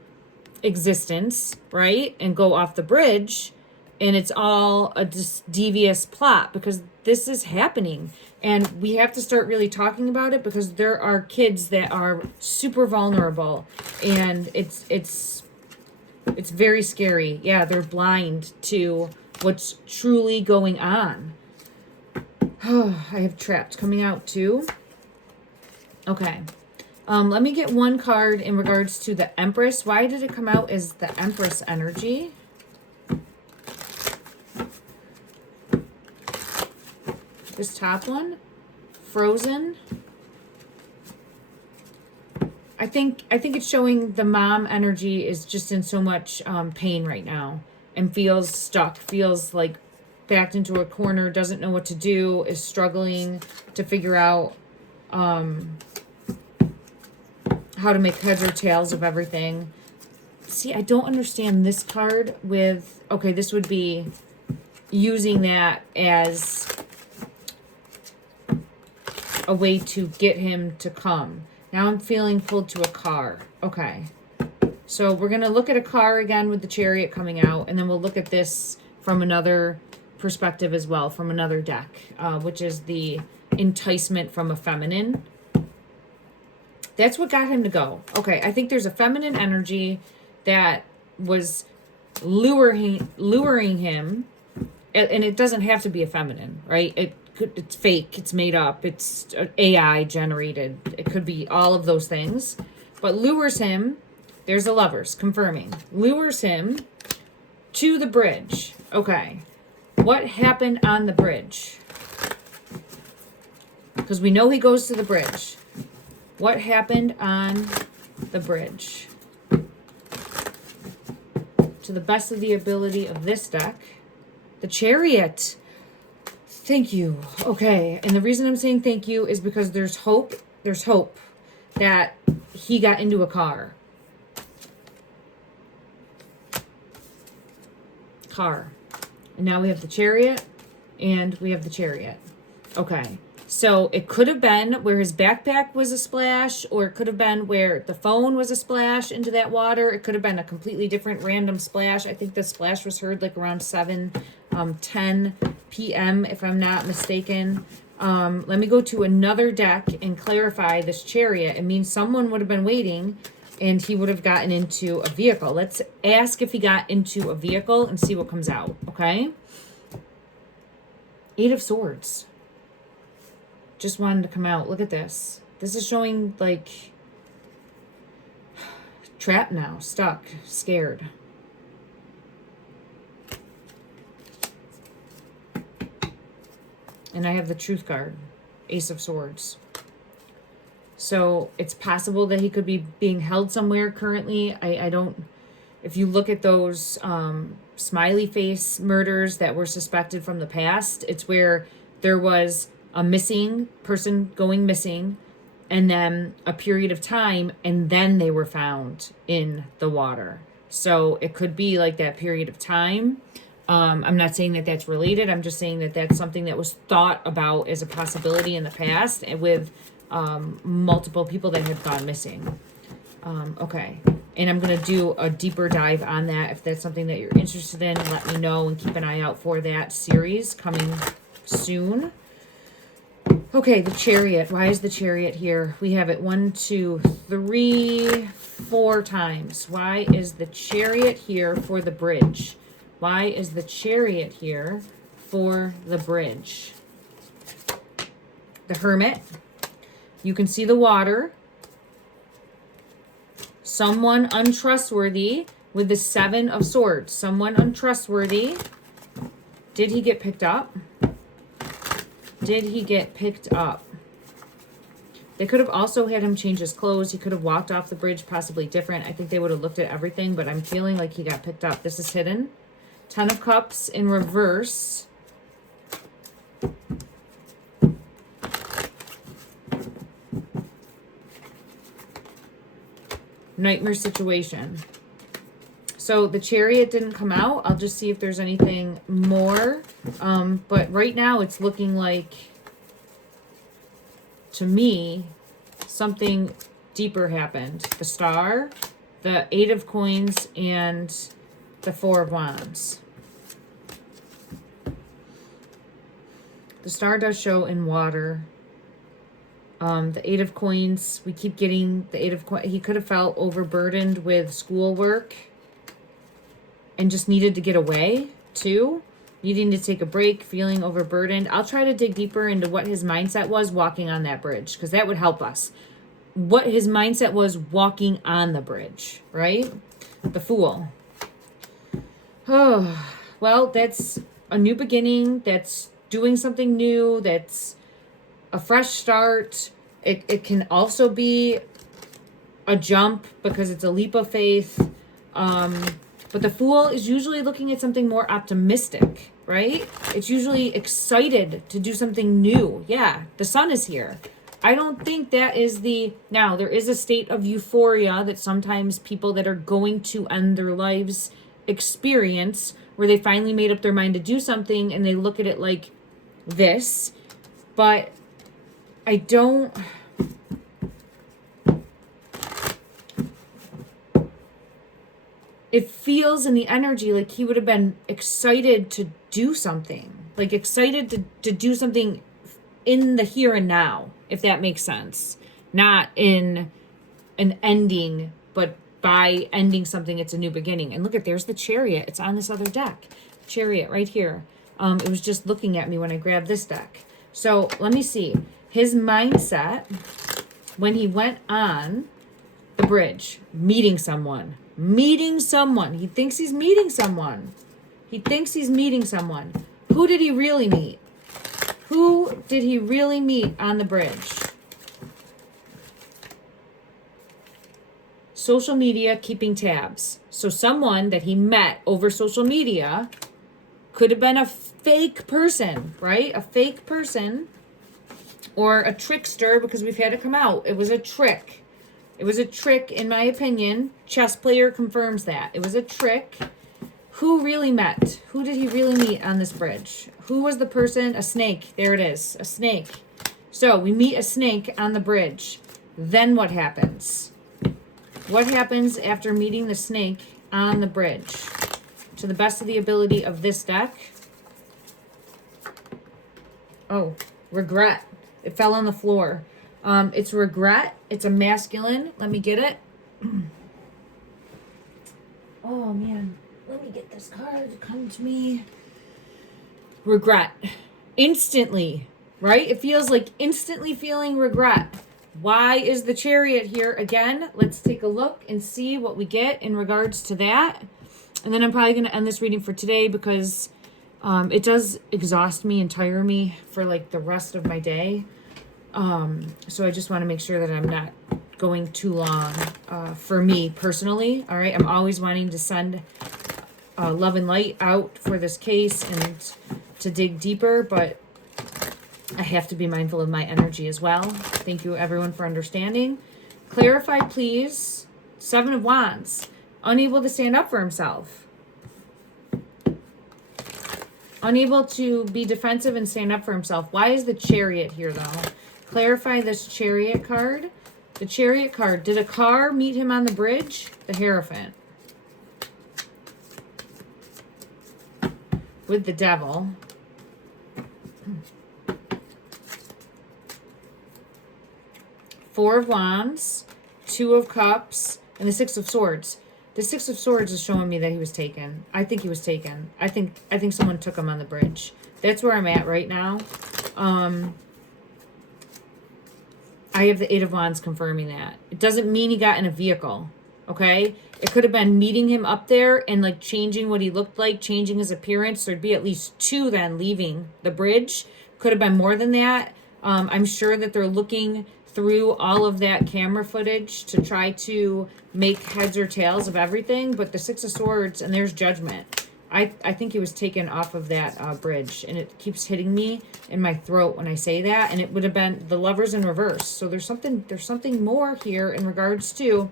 existence, right? And go off the bridge. and it's all a devious plot, because this is happening, and we have to start really talking about it, because there are kids that are super vulnerable, and it's very scary. Yeah, they're blind to what's truly going on. Oh, I have trapped coming out too. Okay. Let me get one card in regards to the Empress. Why did it come out as the Empress energy? This top one, Frozen. I think it's showing the mom energy is just in so much pain right now, and feels stuck, feels like backed into a corner, doesn't know what to do, is struggling to figure out how to make heads or tails of everything. See, I don't understand this card with, okay, this would be using that as a way to get him to come. Now I'm feeling pulled to a car. Okay. So we're going to look at a car again with the Chariot coming out, and then we'll look at this from another perspective as well, from another deck, which is the enticement from a feminine. That's what got him to go. Okay, I think there's a feminine energy that was luring him, and it doesn't have to be a feminine, right? It's fake, it's made up, it's AI generated. It could be all of those things, but lures him. There's a Lovers confirming. Lures him to the bridge. Okay, what happened on the bridge? Because we know he goes to the bridge. What happened on the bridge? To the best of the ability of this deck, the Chariot. Thank you. Okay, and the reason I'm saying thank you is because there's hope. There's hope that he got into a car. And now we have the Chariot, and we have the Chariot. Okay. So it could have been where his backpack was a splash, or it could have been where the phone was a splash into that water. It could have been a completely different random splash. I think the splash was heard like around 7:10 p.m. if I'm not mistaken. Let me go to another deck and clarify this Chariot. It means someone would have been waiting, and he would have gotten into a vehicle. Let's ask if he got into a vehicle and see what comes out, okay? 8 of Swords. Just wanted to come out. Look at this. This is showing like trapped now, stuck, scared. And I have the Truth card, Ace of Swords. So it's possible that he could be being held somewhere currently. I don't, if you look at those smiley face murders that were suspected from the past, it's where there was a missing person going missing, and then a period of time, and then they were found in the water. So it could be like that period of time. I'm not saying that that's related. I'm just saying that that's something that was thought about as a possibility in the past, and with multiple people that had gone missing. Okay. And I'm going to do a deeper dive on that. If that's something that you're interested in, let me know, and keep an eye out for that series coming soon. Okay, the Chariot. Why is the Chariot here? We have it 1, 2, 3, 4 times. Why is the Chariot here for the bridge? Why is the Chariot here for the bridge? The Hermit. You can see the water. Someone untrustworthy with the 7 of Swords. Someone untrustworthy. Did he get picked up? Did he get picked up? They could have also had him change his clothes. He could have walked off the bridge possibly different. I think they would have looked at everything, but I'm feeling like he got picked up. This is hidden. 10 of Cups in reverse. Nightmare situation. So the Chariot didn't come out. I'll just see if there's anything more. But right now it's looking like, to me, something deeper happened. The Star, the 8 of Coins, and the 4 of Wands. The star does show in water. The Eight of Coins, we keep getting the Eight of Coins. He could have felt overburdened with schoolwork and just needed to get away too. Needing to take a break, feeling overburdened. I'll try to dig deeper into what his mindset was walking on that bridge, because that would help us. What his mindset was walking on the bridge, right? The Fool. Oh, well, that's a new beginning. That's doing something new. That's a fresh start. It can also be a jump because it's a leap of faith. But the Fool is usually looking at something more optimistic, right? It's usually excited to do something new. Yeah, the Sun is here. I don't think that is now there is a state of euphoria that sometimes people that are going to end their lives experience, where they finally made up their mind to do something and they look at it like this. But I don't... It feels in the energy like he would have been excited to do something. Like excited to do something in the here and now, if that makes sense. Not in an ending, but by ending something, it's a new beginning. And look at, there's the Chariot. It's on this other deck. Chariot right here. It was just looking at me when I grabbed this deck. So let me see. His mindset when he went on the bridge, meeting someone. He thinks he's meeting someone. Who did he really meet? Who did he really meet on the bridge? Social media, keeping tabs. So someone that he met over social media could have been a fake person, right? A fake person or a trickster, because we've had it come out. It was a trick. It was a trick, in my opinion. Chess player confirms that. It was a trick. Who really met? Who did he really meet on this bridge? Who was the person? A snake. There it is. A snake. So we meet a snake on the bridge. Then what happens? What happens after meeting the snake on the bridge? To the best of the ability of this deck. Oh, regret. It fell on the floor. It's regret. It's a masculine. Let me get it. Oh, man. Let me get this card. Come to me. Regret. Instantly, right? It feels like instantly feeling regret. Why is the Chariot here again? Let's take a look and see what we get in regards to that. And then I'm probably going to end this reading for today, because it does exhaust me and tire me for like the rest of my day. So I just want to make sure that I'm not going too long for me personally. All right. I'm always wanting to send love and light out for this case and to dig deeper, but I have to be mindful of my energy as well. Thank you everyone for understanding. Clarify, please. 7 of Wands. Unable to stand up for himself. Unable to be defensive and stand up for himself. Why is the Chariot here though? Clarify this Chariot card. The Chariot card. Did a car meet him on the bridge? The Hierophant. With the Devil. Four of Wands. 2 of Cups. And the 6 of Swords. The 6 of Swords is showing me that he was taken. I think he was taken. I think someone took him on the bridge. That's where I'm at right now. I have the 8 of Wands confirming that. It doesn't mean he got in a vehicle, okay? It could have been meeting him up there and like changing what he looked like, changing his appearance. There'd be at least 2 then leaving the bridge. Could have been more than that. I'm sure that they're looking through all of that camera footage to try to make heads or tails of everything. But the 6 of Swords, and there's Judgment. I think he was taken off of that bridge, and it keeps hitting me in my throat when I say that. And it would have been the Lovers in reverse. So there's something more here in regards to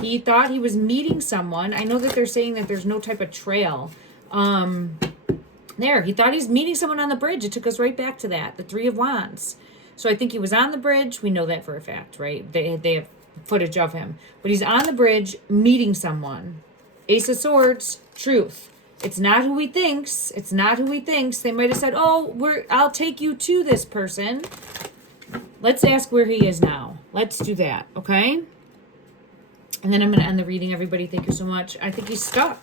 he thought he was meeting someone. I know that they're saying that there's no type of trail. He thought he's meeting someone on the bridge. It took us right back to that, the 3 of Wands. So I think he was on the bridge. We know that for a fact, right? They have footage of him, but he's on the bridge meeting someone. Ace of Swords, truth. It's not who he thinks. It's not who he thinks. They might have said, oh, I'll take you to this person. Let's ask where he is now. Let's do that, okay? And then I'm going to end the reading, everybody. Thank you so much. I think he's stuck.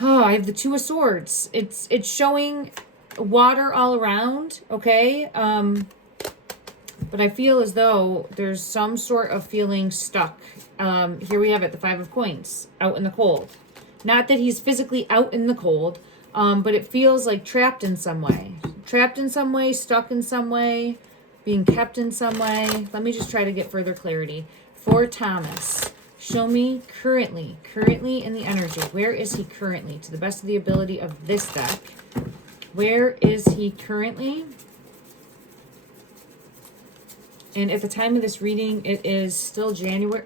Oh, I have the Two of Swords. It's showing water all around, okay? But I feel as though there's some sort of feeling stuck. Here we have it, the Five of Coins, out in the cold. Not that he's physically out in the cold, but it feels like trapped in some way. Trapped in some way, stuck in some way, being kept in some way. Let me just try to get further clarity. For Thomas, show me currently in the energy. Where is he currently? To the best of the ability of this deck. Where is he currently? And at the time of this reading, it is still January.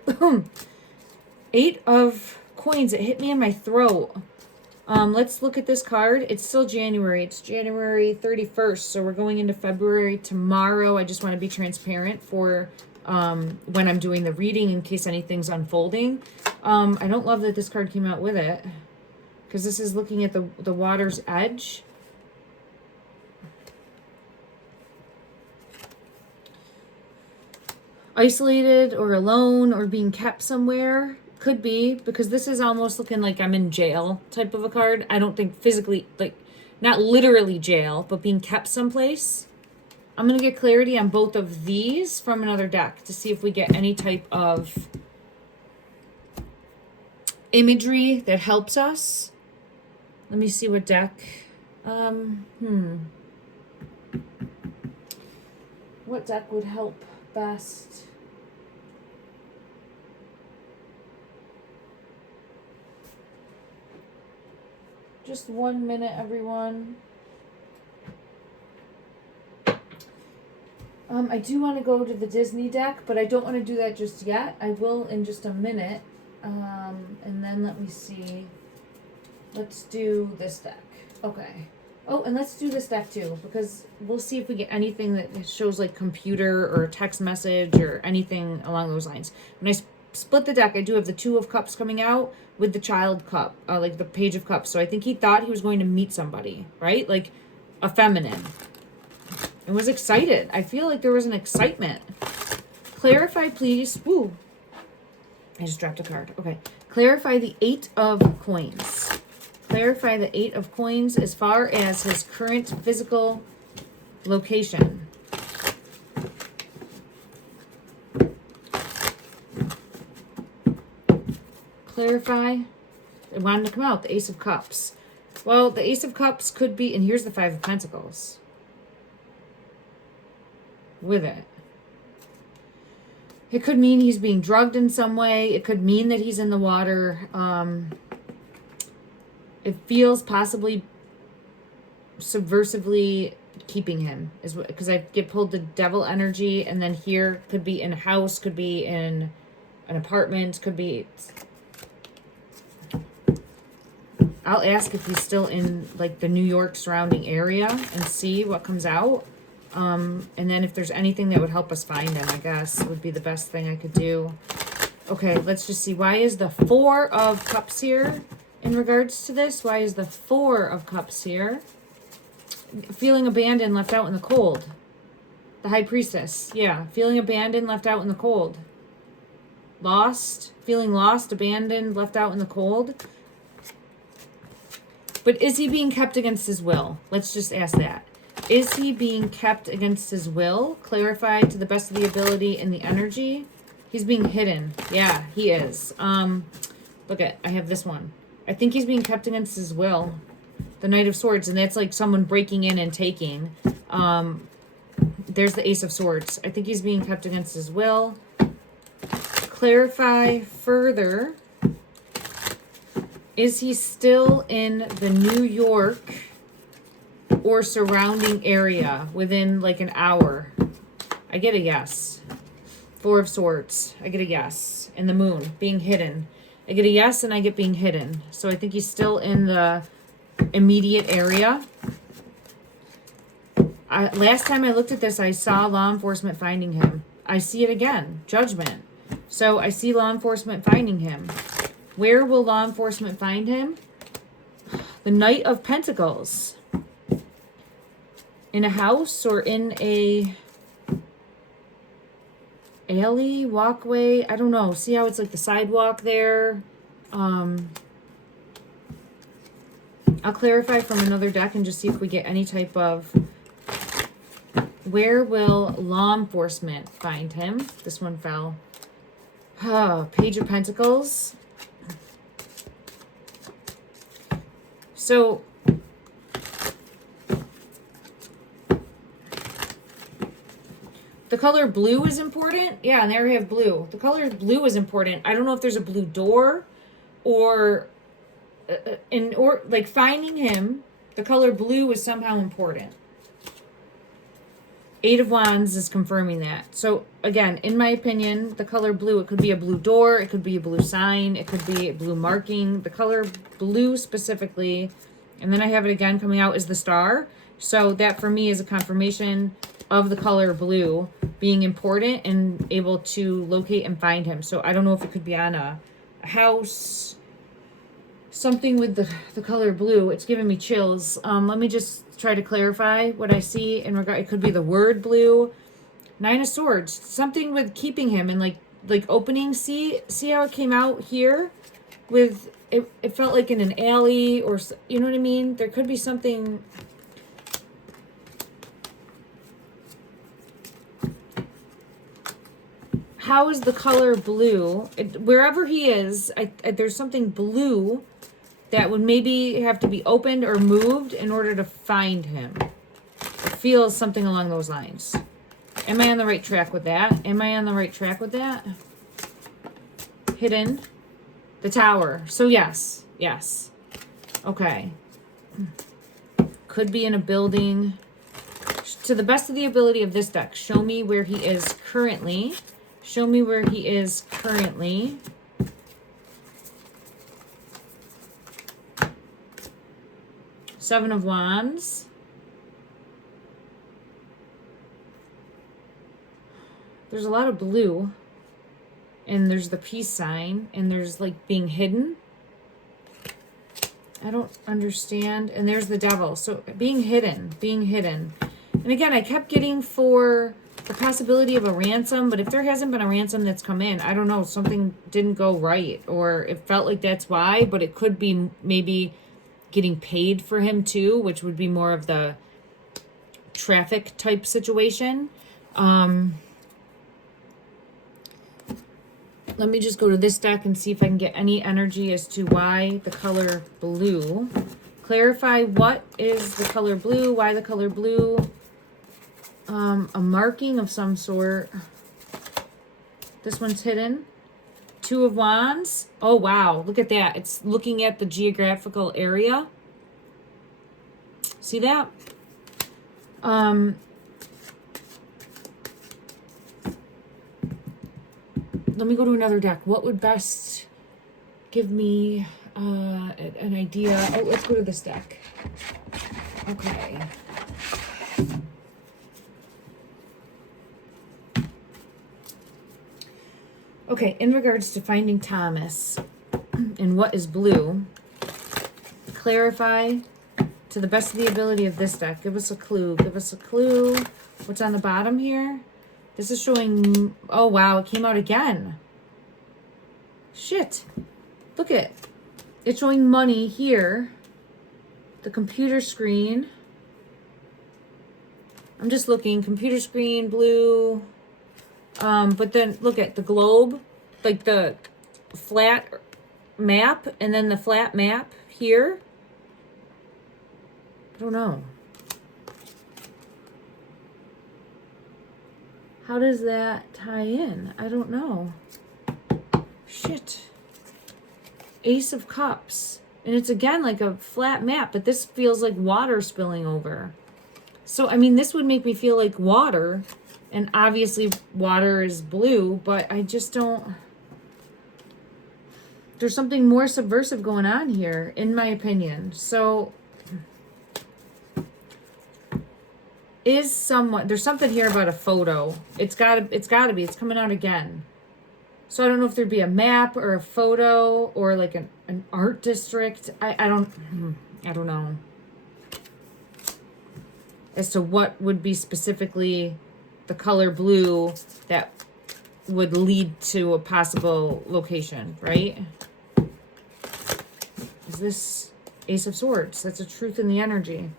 8 of Coins. It hit me in my throat. Let's look at this card. It's still January. It's January 31st. So we're going into February tomorrow. I just want to be transparent for when I'm doing the reading in case anything's unfolding. I don't love that this card came out with it, because this is looking at the water's edge. Isolated or alone or being kept somewhere. Could be, because this is almost looking like I'm in jail type of a card. I don't think physically, like, not literally jail, but being kept someplace. I'm going to get clarity on both of these from another deck to see if we get any type of imagery that helps us. Let me see what deck. What deck would help best? Just 1 minute, everyone. I do want to go to the Disney deck, but I don't want to do that just yet. I will in just a minute. And then let me see. Let's do this deck. Okay. Oh, and let's do this deck too, because we'll see if we get anything that shows like computer or text message or anything along those lines. When I split the deck, I do have the Two of Cups coming out with the Child Cup, like the Page of Cups. So I think he thought he was going to meet somebody, right? Like a feminine. And was excited. I feel like there was an excitement. Clarify, please. Woo. I just dropped a card. Okay. Clarify the 8 of Coins. Clarify the 8 of Coins as far as his current physical location. Clarify. It wanted to come out, the Ace of Cups. Well, the Ace of Cups could be, and here's the Five of Pentacles with it. It could mean he's being drugged in some way. It could mean that he's in the water. It feels possibly subversively keeping him, is what, because I get pulled the Devil energy, and then here could be in a house, could be in an apartment, could be. I'll ask if he's still in like the New York surrounding area and see what comes out. And then if there's anything that would help us find him, I guess would be the best thing I could do. Okay, let's just see. Why is the 4 of Cups here in regards to this? Why is the 4 of Cups here? Feeling abandoned, left out in the cold. The High Priestess. Yeah, feeling abandoned, left out in the cold. Lost. Feeling lost, abandoned, left out in the cold. But is he being kept against his will? Let's just ask that. Is he being kept against his will? Clarify to the best of the ability in the energy. He's being hidden. Yeah, he is. Look at, I have this one. I think he's being kept against his will. The Knight of Swords, and that's like someone breaking in and taking. There's the Ace of Swords. I think he's being kept against his will. Clarify further. Is he still in the New York or surrounding area within like an hour? I get a yes. 4 of Swords. I get a yes. And the Moon being hidden. I get a yes, and I get being hidden. So I think he's still in the immediate area. Last time I looked at this, I saw law enforcement finding him. I see it again. Judgment. So I see law enforcement finding him. Where will law enforcement find him? The Knight of Pentacles. In a house or in a alley, walkway, I don't know. See how it's like the sidewalk there? I'll clarify from another deck and just see if we get any type of... Where will law enforcement find him? This one fell. Page of Pentacles. So... the color blue is important. Yeah, and there we have blue. The color blue is important. I don't know if there's a blue door or like finding him, the color blue is somehow important. Eight of Wands is confirming that. So again, in my opinion, the color blue, it could be a blue door, it could be a blue sign, it could be a blue marking. The color blue specifically, and then I have it again coming out is the star. So that for me is a confirmation of the color blue being important and able to locate and find him. So I don't know if it could be on a house, something with the color blue. It's giving me chills. Let me just try to clarify what I see in regard. It could be the word blue. Nine of Swords, something with keeping him and like opening. See how it came out here with it. It felt like in an alley or you know what I mean. There could be something. How is the color blue? Wherever he is, there's something blue that would maybe have to be opened or moved in order to find him. It feels something along those lines. Am I on the right track with that? Am I on the right track with that? Hidden. The Tower. So yes. Yes. Okay. Could be in a building. To the best of the ability of this deck, show me where he is currently. Show me where he is currently. Seven of Wands. There's a lot of blue. And there's the peace sign. And there's like being hidden. I don't understand. And there's the Devil. So being hidden. Being hidden. And again, I kept getting for the possibility of a ransom, but if there hasn't been a ransom that's come in, I don't know, something didn't go right, or it felt like that's why, but it could be maybe getting paid for him too, which would be more of the traffic type situation. Let me just go to this deck and see if I can get any energy as to why the color blue. Clarify what is the color blue, why the color blue. A marking of some sort. This one's hidden. Two of Wands. Oh, wow. Look at that. It's looking at the geographical area. See that? Let me go to another deck. What would best give me an idea? Oh, let's go to this deck. Okay. Okay, in regards to finding Thomas and what is blue, clarify to the best of the ability of this deck. Give us a clue. Give us a clue. What's on the bottom here? This is showing... Oh, wow. It came out again. Shit. Look at it. It's showing money here. The computer screen. I'm just looking. Computer screen, blue... but then look at the globe, like the flat map, and then the flat map here. I don't know. How does that tie in? I don't know. Shit. Ace of Cups. And it's again like a flat map, but this feels like water spilling over. So, I mean, this would make me feel like water. And obviously water is blue, but I just don't... There's something more subversive going on here, in my opinion. So, is someone... There's something here about a photo. It's gotta be. It's coming out again. So I don't know if there'd be a map or a photo or like an art district. I I don't know, as to what would be specifically the color blue that would lead to a possible location, right? Is this Ace of Swords? That's a truth in the energy.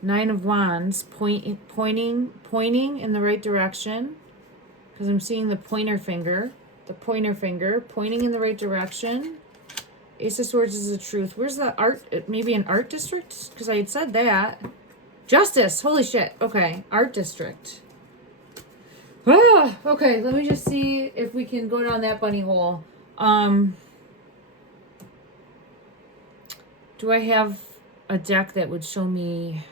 Nine of Wands, pointing in the right direction, because I'm seeing the pointer finger pointing in the right direction. Ace of Swords is the truth. Where's the art? Maybe an art district? Because I had said that. Justice. Holy shit. Okay. Art district. Ah, okay. Let me just see if we can go down that bunny hole. Do I have a deck that would show me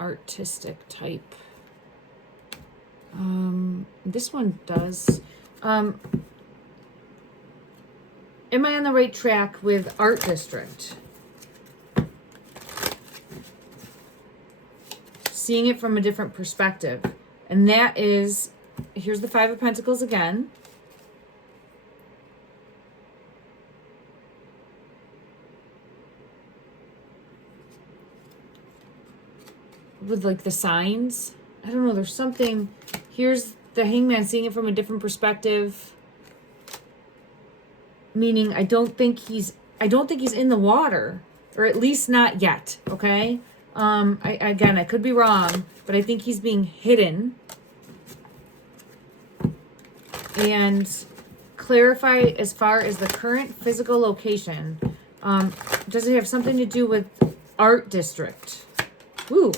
artistic type? This one does. Am I on the right track with art district? Seeing it from a different perspective. And that is, here's the Five of Pentacles again. With like the signs. I don't know, there's something. Here's the Hangman, seeing it from a different perspective. Meaning I don't think he's in the water. Or at least not yet, okay? I could be wrong, but I think he's being hidden. And clarify as far as the current physical location. Does it have something to do with art district? Ooh.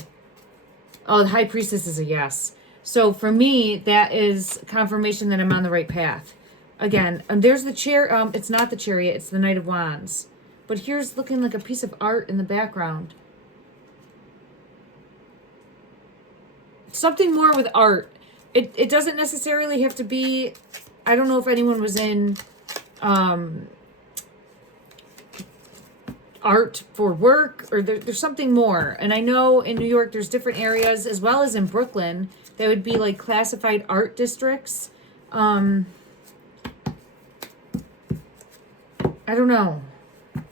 Oh, the High Priestess is a yes. So for me, that is confirmation that I'm on the right path. Again, and there's the chair. It's not the Chariot. It's the Knight of Wands. But here's looking like a piece of art in the background. Something more with art. It doesn't necessarily have to be. I don't know if anyone was in art for work, or there's something more. And I know in New York there's different areas, as well as in Brooklyn, that would be like classified art districts. I don't know.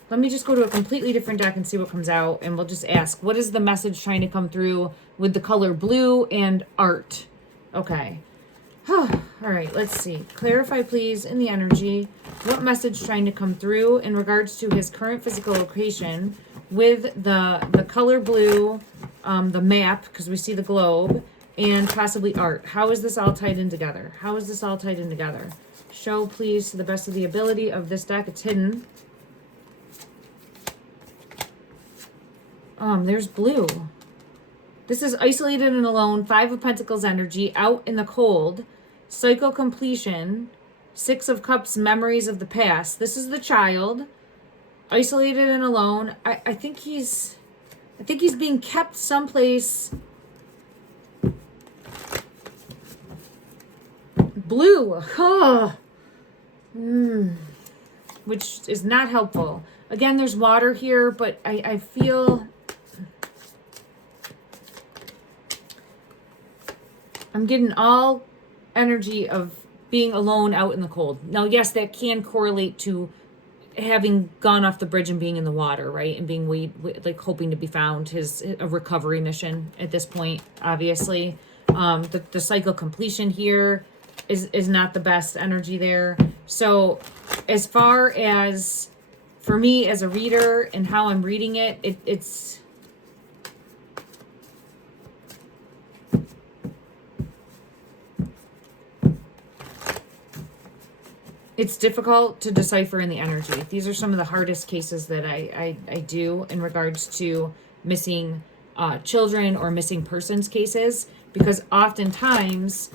Let me just go to a completely different deck and see what comes out, and we'll just ask, what is the message trying to come through with the color blue and art? Okay. All right, let's see. Clarify, please, in the energy, what message trying to come through in regards to his current physical location with the color blue, the map, because we see the globe, and possibly art. How is this all tied in together? How is this all tied in together? Show, please, to the best of the ability of this deck. It's hidden. There's blue. This is isolated and alone. Five of Pentacles energy, out in the cold. Cycle completion. Six of Cups, memories of the past. This is the child. Isolated and alone. I think he's being kept someplace. Blue. Oh. Which is not helpful. Again, there's water here, but I feel I'm getting all energy of being alone out in the cold. Now, yes, that can correlate to having gone off the bridge and being in the water, right? And being like hoping to be found. A recovery mission at this point, obviously. The cycle completion here is not the best energy there. So as far as for me as a reader and how I'm reading it, it's difficult to decipher in the energy. These are some of the hardest cases that I do in regards to missing children or missing persons cases, because oftentimes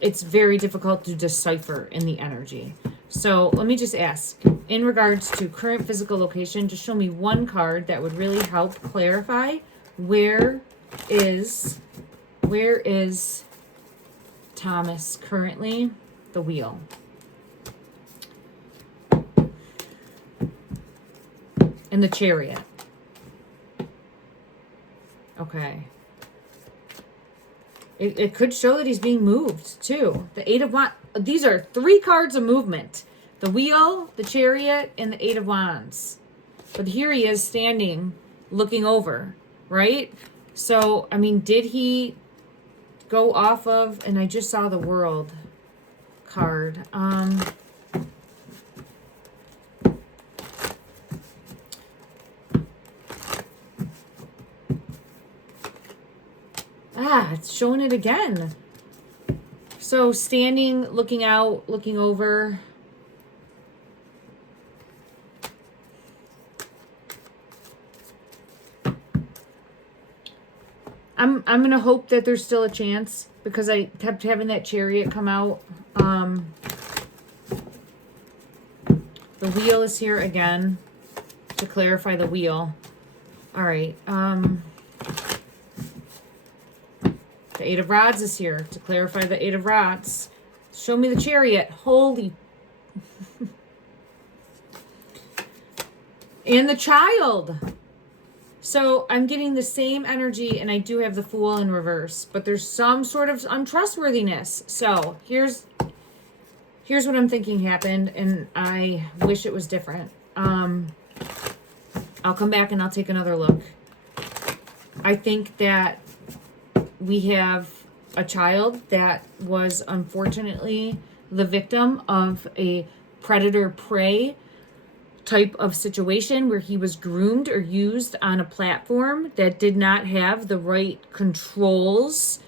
it's very difficult to decipher in the energy. So let me just ask, in regards to current physical location, just show me one card that would really help clarify where is Thomas currently. The Wheel. And the Chariot. Okay. It could show that he's being moved too. The Eight of Wands. these are 3 cards of movement. The Wheel, the Chariot, and the Eight of Wands. But here he is standing, looking over, right? So, I mean, did he go off of, and I just saw the World card. It's showing it again. So standing, looking out, looking over. I'm gonna hope that there's still a chance, because I kept having that Chariot come out. The Wheel is here again to clarify the Wheel. All right. The Eight of Rods is here to clarify the Eight of Rods. Show me the Chariot. Holy. And the Child. So I'm getting the same energy, and I do have the Fool in reverse, but there's some sort of untrustworthiness. So here's what I'm thinking happened, and I wish it was different. I'll come back and I'll take another look. I think that we have a child that was unfortunately the victim of a predator-prey type of situation where he was groomed or used on a platform that did not have the right controls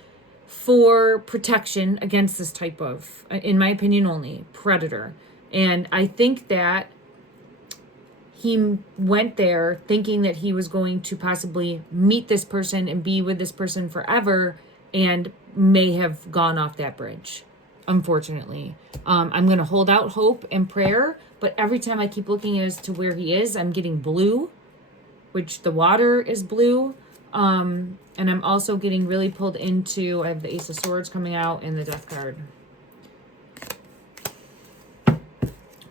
for protection against this type of, in my opinion only, predator. And I think that he went there thinking that he was going to possibly meet this person and be with this person forever, and may have gone off that bridge, unfortunately. I'm going to hold out hope and prayer, but every time I keep looking as to where he is, I'm getting blue, which the water is blue. And I'm also getting really pulled into, I have the Ace of Swords coming out and the Death card.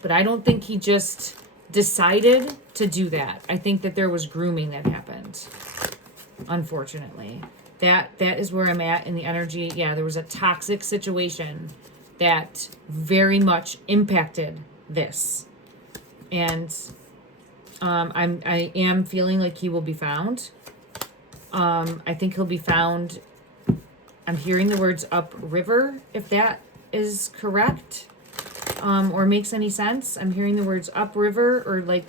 But I don't think he just decided to do that. I think that there was grooming that happened, unfortunately. That is where I'm at in the energy. Yeah, there was a toxic situation that very much impacted this. And I am feeling like he will be found. I think he'll be found. I'm hearing the words upriver, if that is correct, or makes any sense. I'm hearing the words upriver, or like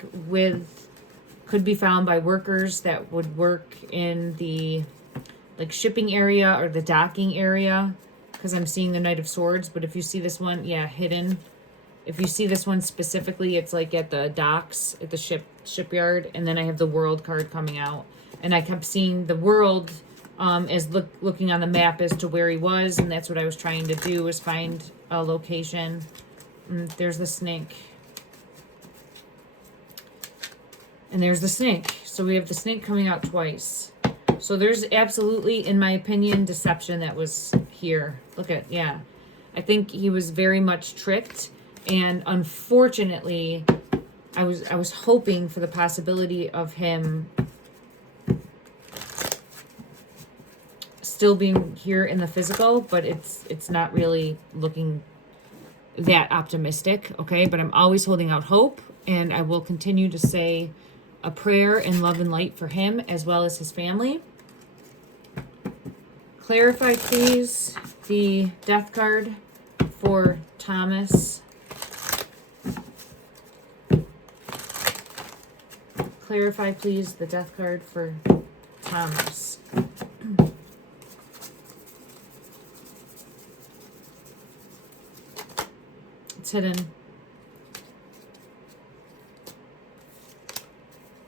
could be found by workers that would work in the like shipping area or the docking area, because I'm seeing the Knight of Swords. But if you see this one, yeah, hidden. If you see this one specifically, it's like at the docks, at the shipyard, and then I have the World card coming out. And I kept seeing the World as looking on the map as to where he was, and that's what I was trying to do, was find a location. And there's the snake. And there's the snake. So we have the snake coming out twice. So there's absolutely, in my opinion, deception that was here. Look at, yeah. I think he was very much tricked. And unfortunately, I was hoping for the possibility of him still being here in the physical, but it's not really looking that optimistic, okay? But I'm always holding out hope, and I will continue to say a prayer in love and light for him as well as his family. Clarify, please, the Death card for Thomas. Clarify, please, the Death card for Thomas. It's hidden.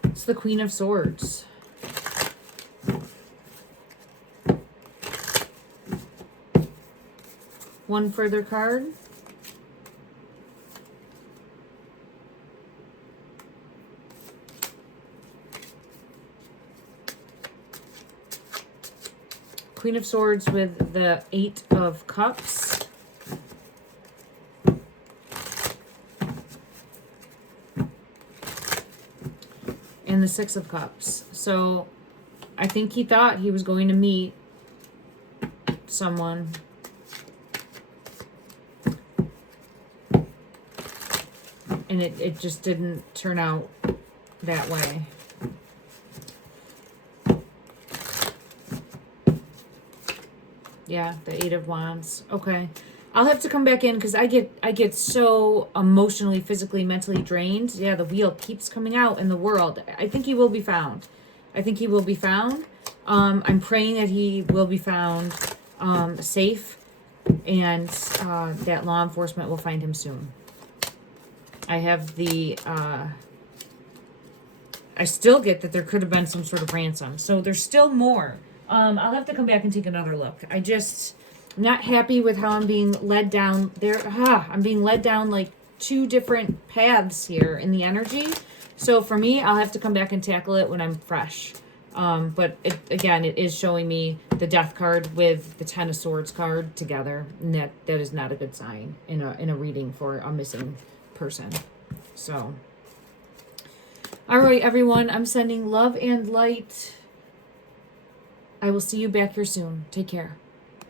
It's the Queen of Swords. One further card. Queen of Swords with the Eight of Cups. And the Six of Cups. So I think he thought he was going to meet someone. and it just didn't turn out that way. Yeah, the Eight of Wands. Okay. I'll have to come back in because I get so emotionally, physically, mentally drained. Yeah, the wheel keeps coming out in the world. I think he will be found. I think he will be found. I'm praying that he will be found safe, and that law enforcement will find him soon. I have the... I still get that there could have been some sort of ransom. So there's still more. I'll have to come back and take another look. I'm not happy with how I'm being led down there. I'm being led down like 2 different paths here in the energy. So for me, I'll have to come back and tackle it when I'm fresh. But it is showing me the Death card with the Ten of Swords card together. And that is not a good sign in a reading for a missing person. So, all right, everyone. I'm sending love and light. I will see you back here soon. Take care.